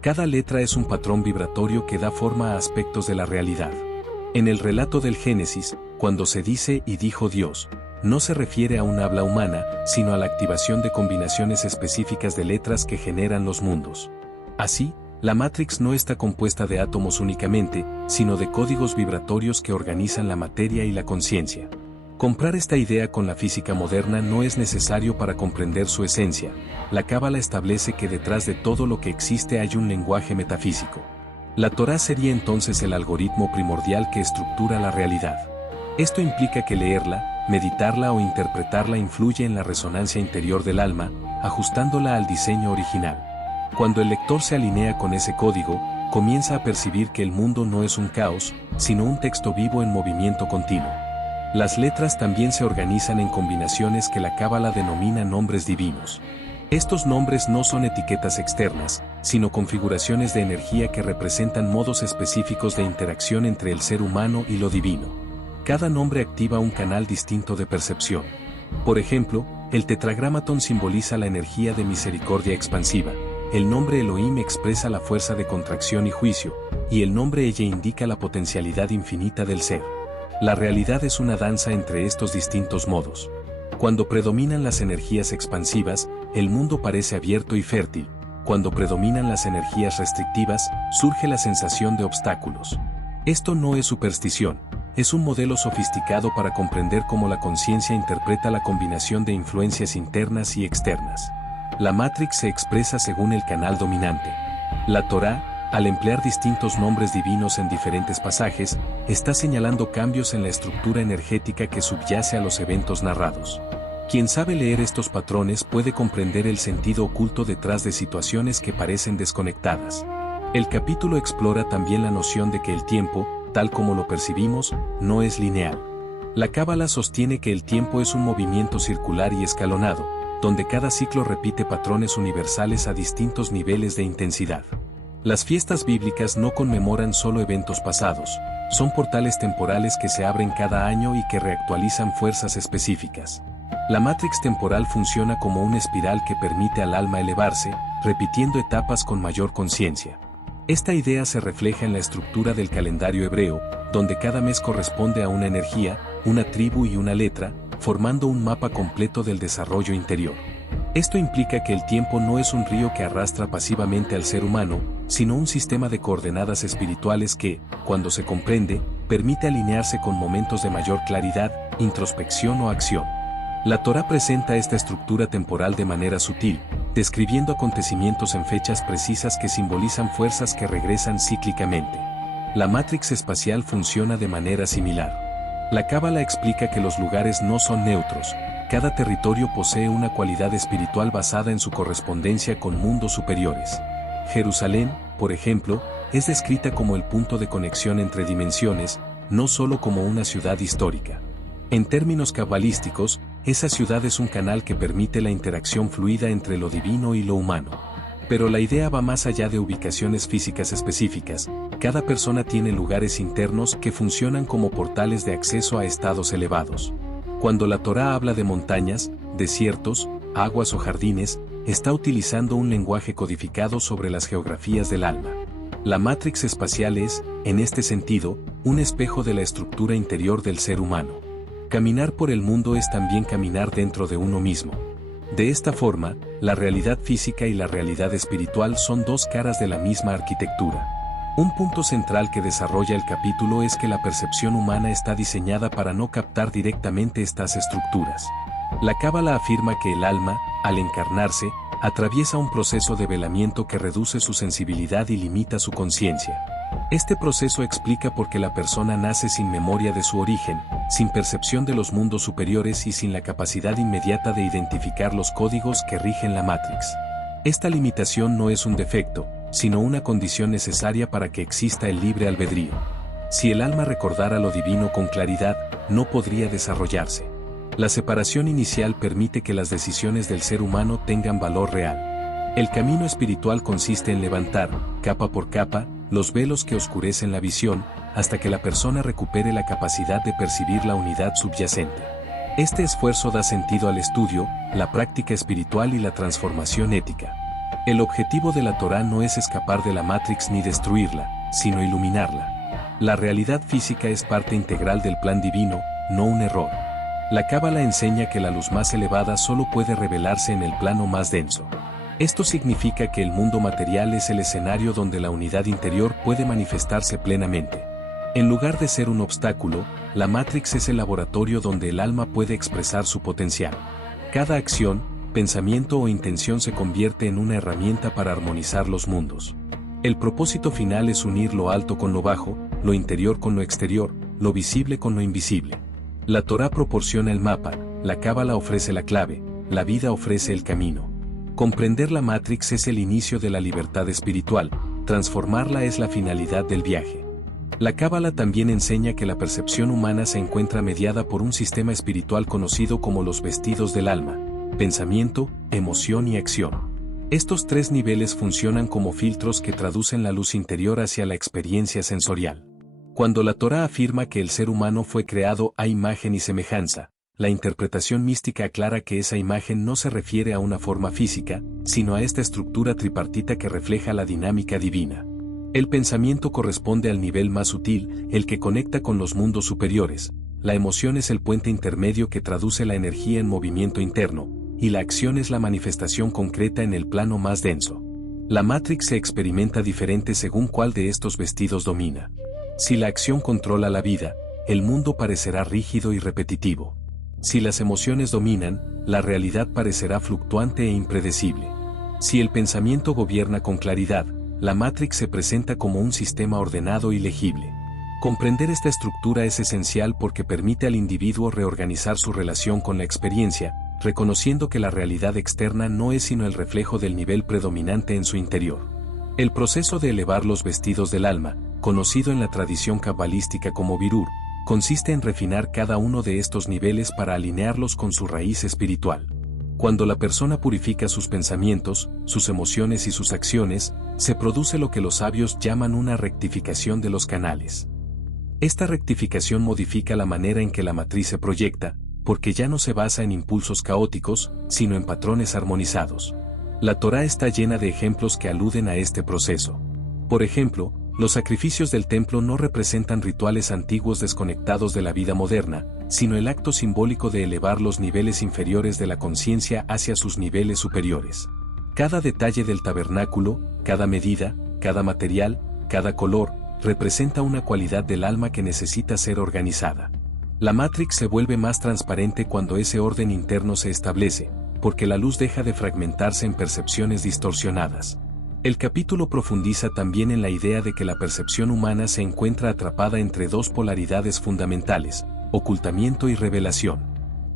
Cada letra es un patrón vibratorio que da forma a aspectos de la realidad. En el relato del Génesis, cuando se dice "y dijo Dios", no se refiere a un habla humana, sino a la activación de combinaciones específicas de letras que generan los mundos. Así, la Matrix no está compuesta de átomos únicamente, sino de códigos vibratorios que organizan la materia y la conciencia. Comprar esta idea con la física moderna no es necesario para comprender su esencia. La Cábala establece que detrás de todo lo que existe hay un lenguaje metafísico. La Torá sería entonces el algoritmo primordial que estructura la realidad. Esto implica que leerla, meditarla o interpretarla influye en la resonancia interior del alma, ajustándola al diseño original. Cuando el lector se alinea con ese código, comienza a percibir que el mundo no es un caos, sino un texto vivo en movimiento continuo. Las letras también se organizan en combinaciones que la Cábala denomina nombres divinos. Estos nombres no son etiquetas externas, sino configuraciones de energía que representan modos específicos de interacción entre el ser humano y lo divino. Cada nombre activa un canal distinto de percepción. Por ejemplo, el tetragramatón simboliza la energía de misericordia expansiva, el nombre Elohim expresa la fuerza de contracción y juicio, y el nombre Ella indica la potencialidad infinita del ser. La realidad es una danza entre estos distintos modos. Cuando predominan las energías expansivas, el mundo parece abierto y fértil. Cuando predominan las energías restrictivas, surge la sensación de obstáculos. Esto no es superstición, es un modelo sofisticado para comprender cómo la conciencia interpreta la combinación de influencias internas y externas. La Matrix se expresa según el canal dominante. La Torá, al emplear distintos nombres divinos en diferentes pasajes, está señalando cambios en la estructura energética que subyace a los eventos narrados. Quien sabe leer estos patrones puede comprender el sentido oculto detrás de situaciones que parecen desconectadas. El capítulo explora también la noción de que el tiempo, tal como lo percibimos, no es lineal. La Cábala sostiene que el tiempo es un movimiento circular y escalonado, donde cada ciclo repite patrones universales a distintos niveles de intensidad. Las fiestas bíblicas no conmemoran solo eventos pasados, son portales temporales que se abren cada año y que reactualizan fuerzas específicas. La Matrix temporal funciona como una espiral que permite al alma elevarse, repitiendo etapas con mayor conciencia. Esta idea se refleja en la estructura del calendario hebreo, donde cada mes corresponde a una energía, una tribu y una letra, formando un mapa completo del desarrollo interior. Esto implica que el tiempo no es un río que arrastra pasivamente al ser humano, sino un sistema de coordenadas espirituales que, cuando se comprende, permite alinearse con momentos de mayor claridad, introspección o acción. La Torá presenta esta estructura temporal de manera sutil, describiendo acontecimientos en fechas precisas que simbolizan fuerzas que regresan cíclicamente. La Matrix espacial funciona de manera similar. La Cábala explica que los lugares no son neutros, Cada territorio posee una cualidad espiritual basada en su correspondencia con mundos superiores. Jerusalén, por ejemplo, es descrita como el punto de conexión entre dimensiones, no solo como una ciudad histórica. En términos cabalísticos, esa ciudad es un canal que permite la interacción fluida entre lo divino y lo humano. Pero la idea va más allá de ubicaciones físicas específicas. Cada persona tiene lugares internos que funcionan como portales de acceso a estados elevados. Cuando la Torá habla de montañas, desiertos, aguas o jardines, está utilizando un lenguaje codificado sobre las geografías del alma. La Matrix espacial es, en este sentido, un espejo de la estructura interior del ser humano. Caminar por el mundo es también caminar dentro de uno mismo. De esta forma, la realidad física y la realidad espiritual son dos caras de la misma arquitectura. Un punto central que desarrolla el capítulo es que la percepción humana está diseñada para no captar directamente estas estructuras. La Cábala afirma que el alma, al encarnarse, atraviesa un proceso de velamiento que reduce su sensibilidad y limita su conciencia. Este proceso explica por qué la persona nace sin memoria de su origen, sin percepción de los mundos superiores y sin la capacidad inmediata de identificar los códigos que rigen la Matrix. Esta limitación no es un defecto, sino una condición necesaria para que exista el libre albedrío. Si el alma recordara lo divino con claridad, no podría desarrollarse. La separación inicial permite que las decisiones del ser humano tengan valor real. El camino espiritual consiste en levantar, capa por capa, los velos que oscurecen la visión, hasta que la persona recupere la capacidad de percibir la unidad subyacente. Este esfuerzo da sentido al estudio, la práctica espiritual y la transformación ética. El objetivo de la Torá no es escapar de la Matrix ni destruirla, sino iluminarla. La realidad física es parte integral del plan divino, no un error. La Cábala enseña que la luz más elevada solo puede revelarse en el plano más denso. Esto significa que el mundo material es el escenario donde la unidad interior puede manifestarse plenamente. En lugar de ser un obstáculo, la Matrix es el laboratorio donde el alma puede expresar su potencial. Cada acción, pensamiento o intención se convierte en una herramienta para armonizar los mundos. El propósito final es unir lo alto con lo bajo, lo interior con lo exterior, lo visible con lo invisible. La Torá proporciona el mapa, la Cábala ofrece la clave, la vida ofrece el camino. Comprender la Matrix es el inicio de la libertad espiritual, transformarla es la finalidad del viaje. La Cábala también enseña que la percepción humana se encuentra mediada por un sistema espiritual conocido como los vestidos del alma: pensamiento, emoción y acción. Estos tres niveles funcionan como filtros que traducen la luz interior hacia la experiencia sensorial. Cuando la Torá afirma que el ser humano fue creado a imagen y semejanza, la interpretación mística aclara que esa imagen no se refiere a una forma física, sino a esta estructura tripartita que refleja la dinámica divina. El pensamiento corresponde al nivel más sutil, el que conecta con los mundos superiores. La emoción es el puente intermedio que traduce la energía en movimiento interno, y la acción es la manifestación concreta en el plano más denso. La Matrix se experimenta diferente según cuál de estos vestidos domina. Si la acción controla la vida, el mundo parecerá rígido y repetitivo. Si las emociones dominan, la realidad parecerá fluctuante e impredecible. Si el pensamiento gobierna con claridad, la Matrix se presenta como un sistema ordenado y legible. Comprender esta estructura es esencial porque permite al individuo reorganizar su relación con la experiencia, reconociendo que la realidad externa no es sino el reflejo del nivel predominante en su interior. El proceso de elevar los vestidos del alma, conocido en la tradición cabalística como Birur, consiste en refinar cada uno de estos niveles para alinearlos con su raíz espiritual. Cuando la persona purifica sus pensamientos, sus emociones y sus acciones, se produce lo que los sabios llaman una rectificación de los canales. Esta rectificación modifica la manera en que la matriz se proyecta, porque ya no se basa en impulsos caóticos, sino en patrones armonizados. La Torá está llena de ejemplos que aluden a este proceso. Por ejemplo, los sacrificios del templo no representan rituales antiguos desconectados de la vida moderna, sino el acto simbólico de elevar los niveles inferiores de la conciencia hacia sus niveles superiores. Cada detalle del tabernáculo, cada medida, cada material, cada color, representa una cualidad del alma que necesita ser organizada. La Matrix se vuelve más transparente cuando ese orden interno se establece, porque la luz deja de fragmentarse en percepciones distorsionadas. El capítulo profundiza también en la idea de que la percepción humana se encuentra atrapada entre dos polaridades fundamentales: ocultamiento y revelación.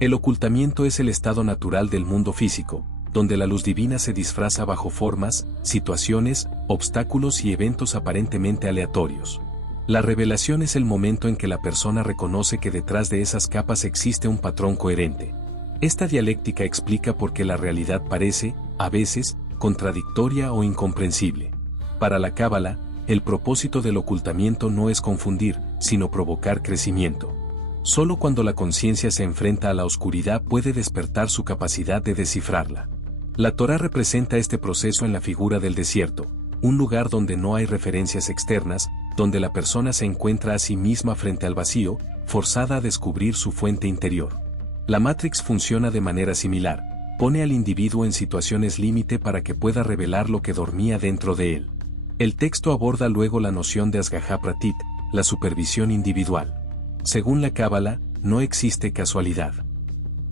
El ocultamiento es el estado natural del mundo físico, donde la luz divina se disfraza bajo formas, situaciones, obstáculos y eventos aparentemente aleatorios. La revelación es el momento en que la persona reconoce que detrás de esas capas existe un patrón coherente. Esta dialéctica explica por qué la realidad parece, a veces, contradictoria o incomprensible. Para la Cábala, el propósito del ocultamiento no es confundir, sino provocar crecimiento. Solo cuando la conciencia se enfrenta a la oscuridad puede despertar su capacidad de descifrarla. La Torá representa este proceso en la figura del desierto, un lugar donde no hay referencias externas, donde la persona se encuentra a sí misma frente al vacío, forzada a descubrir su fuente interior. La Matrix funciona de manera similar, pone al individuo en situaciones límite para que pueda revelar lo que dormía dentro de él. El texto aborda luego la noción de Ashgaha Pratit, la supervisión individual. Según la Cábala, no existe casualidad.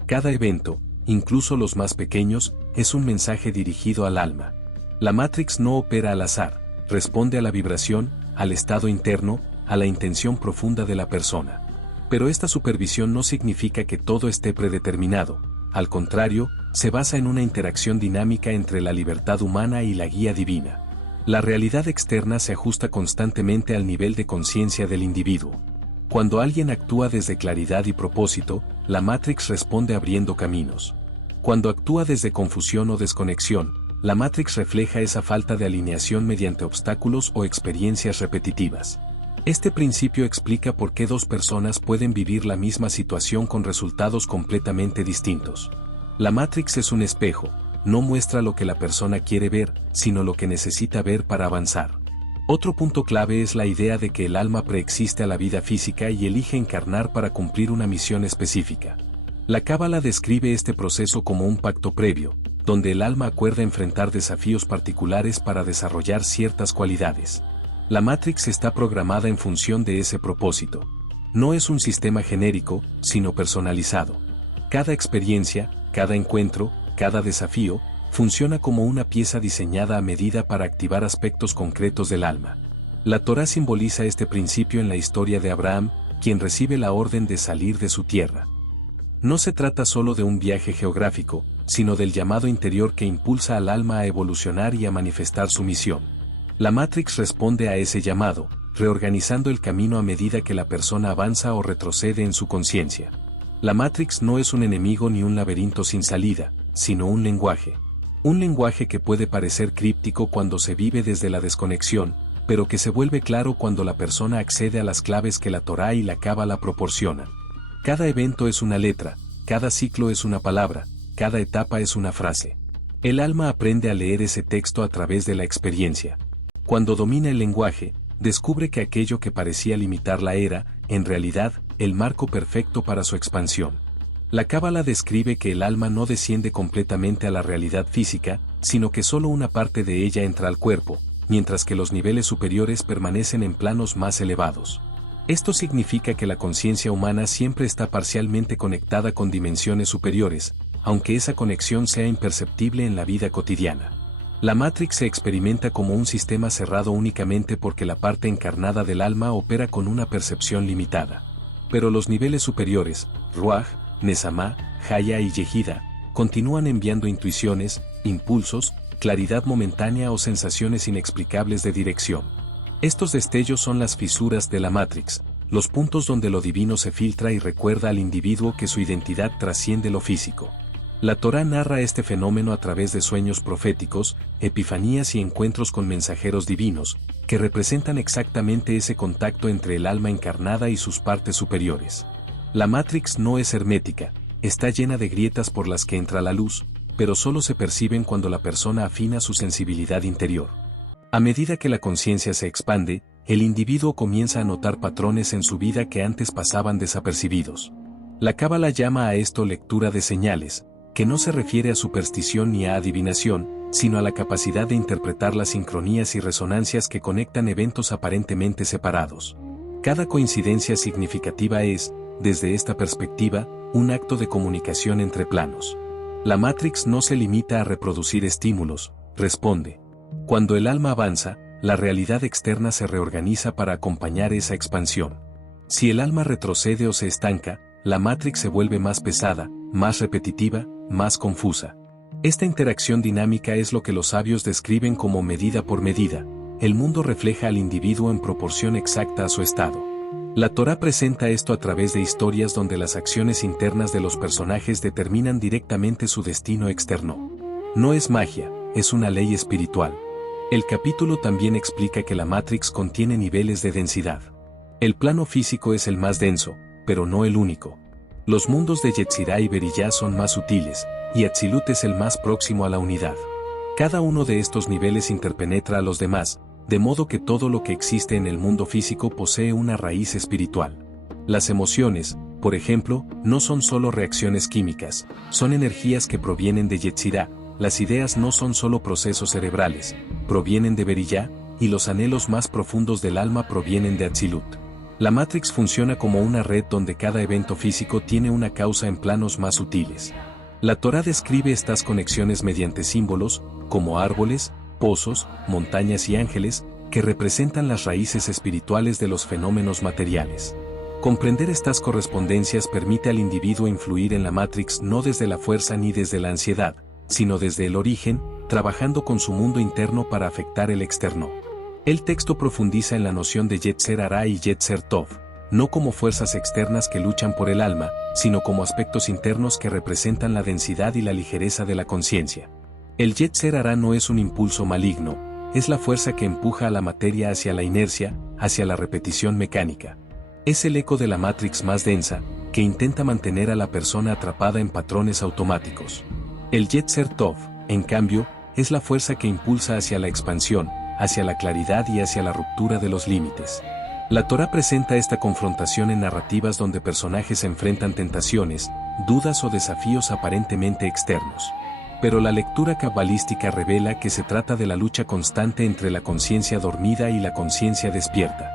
Cada evento, incluso los más pequeños, es un mensaje dirigido al alma. La Matrix no opera al azar, responde a la vibración, al estado interno, a la intención profunda de la persona. Pero esta supervisión no significa que todo esté predeterminado, al contrario, se basa en una interacción dinámica entre la libertad humana y la guía divina. La realidad externa se ajusta constantemente al nivel de conciencia del individuo. Cuando alguien actúa desde claridad y propósito, la Matrix responde abriendo caminos. Cuando actúa desde confusión o desconexión, la Matrix refleja esa falta de alineación mediante obstáculos o experiencias repetitivas. Este principio explica por qué dos personas pueden vivir la misma situación con resultados completamente distintos. La Matrix es un espejo, no muestra lo que la persona quiere ver, sino lo que necesita ver para avanzar. Otro punto clave es la idea de que el alma preexiste a la vida física y elige encarnar para cumplir una misión específica. La Cábala describe este proceso como un pacto previo, donde el alma acuerda enfrentar desafíos particulares para desarrollar ciertas cualidades. La Matrix está programada en función de ese propósito. No es un sistema genérico, sino personalizado. Cada experiencia, cada encuentro, cada desafío, funciona como una pieza diseñada a medida para activar aspectos concretos del alma. La Torá simboliza este principio en la historia de Abraham, quien recibe la orden de salir de su tierra. No se trata solo de un viaje geográfico, sino del llamado interior que impulsa al alma a evolucionar y a manifestar su misión. La Matrix responde a ese llamado, reorganizando el camino a medida que la persona avanza o retrocede en su conciencia. La Matrix no es un enemigo ni un laberinto sin salida, sino un lenguaje. Un lenguaje que puede parecer críptico cuando se vive desde la desconexión, pero que se vuelve claro cuando la persona accede a las claves que la Torá y la Cábala proporcionan. Cada evento es una letra, cada ciclo es una palabra, cada etapa es una frase. El alma aprende a leer ese texto a través de la experiencia. Cuando domina el lenguaje, descubre que aquello que parecía limitarla era, en realidad, el marco perfecto para su expansión. La Cábala describe que el alma no desciende completamente a la realidad física, sino que solo una parte de ella entra al cuerpo, mientras que los niveles superiores permanecen en planos más elevados. Esto significa que la conciencia humana siempre está parcialmente conectada con dimensiones superiores, aunque esa conexión sea imperceptible en la vida cotidiana. La Matrix se experimenta como un sistema cerrado únicamente porque la parte encarnada del alma opera con una percepción limitada. Pero los niveles superiores, Ruach, Nesamá, Haya y Yehida, continúan enviando intuiciones, impulsos, claridad momentánea o sensaciones inexplicables de dirección. Estos destellos son las fisuras de la Matrix, los puntos donde lo divino se filtra y recuerda al individuo que su identidad trasciende lo físico. La Torá narra este fenómeno a través de sueños proféticos, epifanías y encuentros con mensajeros divinos, que representan exactamente ese contacto entre el alma encarnada y sus partes superiores. La Matrix no es hermética, está llena de grietas por las que entra la luz, pero solo se perciben cuando la persona afina su sensibilidad interior. A medida que la conciencia se expande, el individuo comienza a notar patrones en su vida que antes pasaban desapercibidos. La Cábala llama a esto lectura de señales, que no se refiere a superstición ni a adivinación, sino a la capacidad de interpretar las sincronías y resonancias que conectan eventos aparentemente separados. Cada coincidencia significativa es, desde esta perspectiva, un acto de comunicación entre planos. La Matrix no se limita a reproducir estímulos, responde. Cuando el alma avanza, la realidad externa se reorganiza para acompañar esa expansión. Si el alma retrocede o se estanca, la Matrix se vuelve más pesada, más repetitiva, más confusa. Esta interacción dinámica es lo que los sabios describen como medida por medida. El mundo refleja al individuo en proporción exacta a su estado. La Torá presenta esto a través de historias donde las acciones internas de los personajes determinan directamente su destino externo. No es magia, es una ley espiritual. El capítulo también explica que la Matrix contiene niveles de densidad. El plano físico es el más denso, pero no el único. Los mundos de Yetzirah y Beriyá son más sutiles, y Atzilut es el más próximo a la unidad. Cada uno de estos niveles interpenetra a los demás, de modo que todo lo que existe en el mundo físico posee una raíz espiritual. Las emociones, por ejemplo, no son solo reacciones químicas, son energías que provienen de Yetzirah. Las ideas no son solo procesos cerebrales, provienen de Beriyá, y los anhelos más profundos del alma provienen de Atzilut. La Matrix funciona como una red donde cada evento físico tiene una causa en planos más sutiles. La Torá describe estas conexiones mediante símbolos, como árboles, pozos, montañas y ángeles, que representan las raíces espirituales de los fenómenos materiales. Comprender estas correspondencias permite al individuo influir en la Matrix no desde la fuerza ni desde la ansiedad, sino desde el origen, trabajando con su mundo interno para afectar el externo. El texto profundiza en la noción de Yetzer Hará y Yetzer Tov, no como fuerzas externas que luchan por el alma, sino como aspectos internos que representan la densidad y la ligereza de la conciencia. El Yetzer Hará no es un impulso maligno, es la fuerza que empuja a la materia hacia la inercia, hacia la repetición mecánica. Es el eco de la Matrix más densa, que intenta mantener a la persona atrapada en patrones automáticos. El Yetzer Tov, en cambio, es la fuerza que impulsa hacia la expansión, hacia la claridad y hacia la ruptura de los límites. La Torá presenta esta confrontación en narrativas donde personajes enfrentan tentaciones, dudas o desafíos aparentemente externos. Pero la lectura cabalística revela que se trata de la lucha constante entre la conciencia dormida y la conciencia despierta.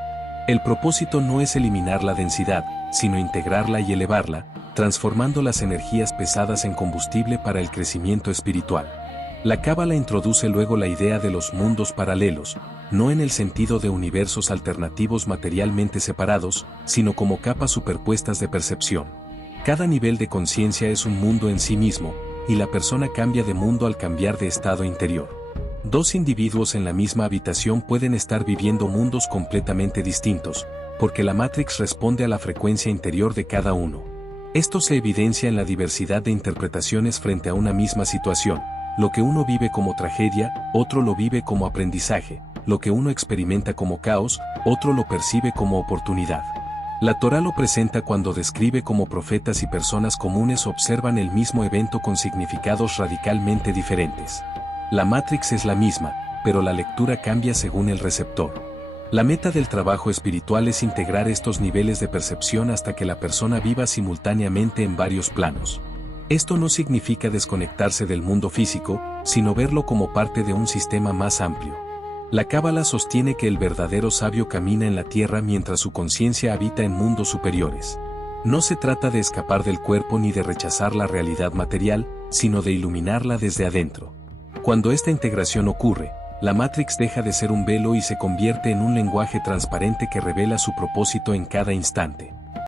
El propósito no es eliminar la densidad, sino integrarla y elevarla, transformando las energías pesadas en combustible para el crecimiento espiritual. La Cábala introduce luego la idea de los mundos paralelos, no en el sentido de universos alternativos materialmente separados, sino como capas superpuestas de percepción. Cada nivel de conciencia es un mundo en sí mismo, y la persona cambia de mundo al cambiar de estado interior. Dos individuos en la misma habitación pueden estar viviendo mundos completamente distintos, porque la Matrix responde a la frecuencia interior de cada uno. Esto se evidencia en la diversidad de interpretaciones frente a una misma situación. Lo que uno vive como tragedia, otro lo vive como aprendizaje, lo que uno experimenta como caos, otro lo percibe como oportunidad. La Torá lo presenta cuando describe cómo profetas y personas comunes observan el mismo evento con significados radicalmente diferentes. La Matrix es la misma, pero la lectura cambia según el receptor. La meta del trabajo espiritual es integrar estos niveles de percepción hasta que la persona viva simultáneamente en varios planos. Esto no significa desconectarse del mundo físico, sino verlo como parte de un sistema más amplio. La Cábala sostiene que el verdadero sabio camina en la tierra mientras su conciencia habita en mundos superiores. No se trata de escapar del cuerpo ni de rechazar la realidad material, sino de iluminarla desde adentro. Cuando esta integración ocurre, la Matrix deja de ser un velo y se convierte en un lenguaje transparente que revela su propósito en cada instante.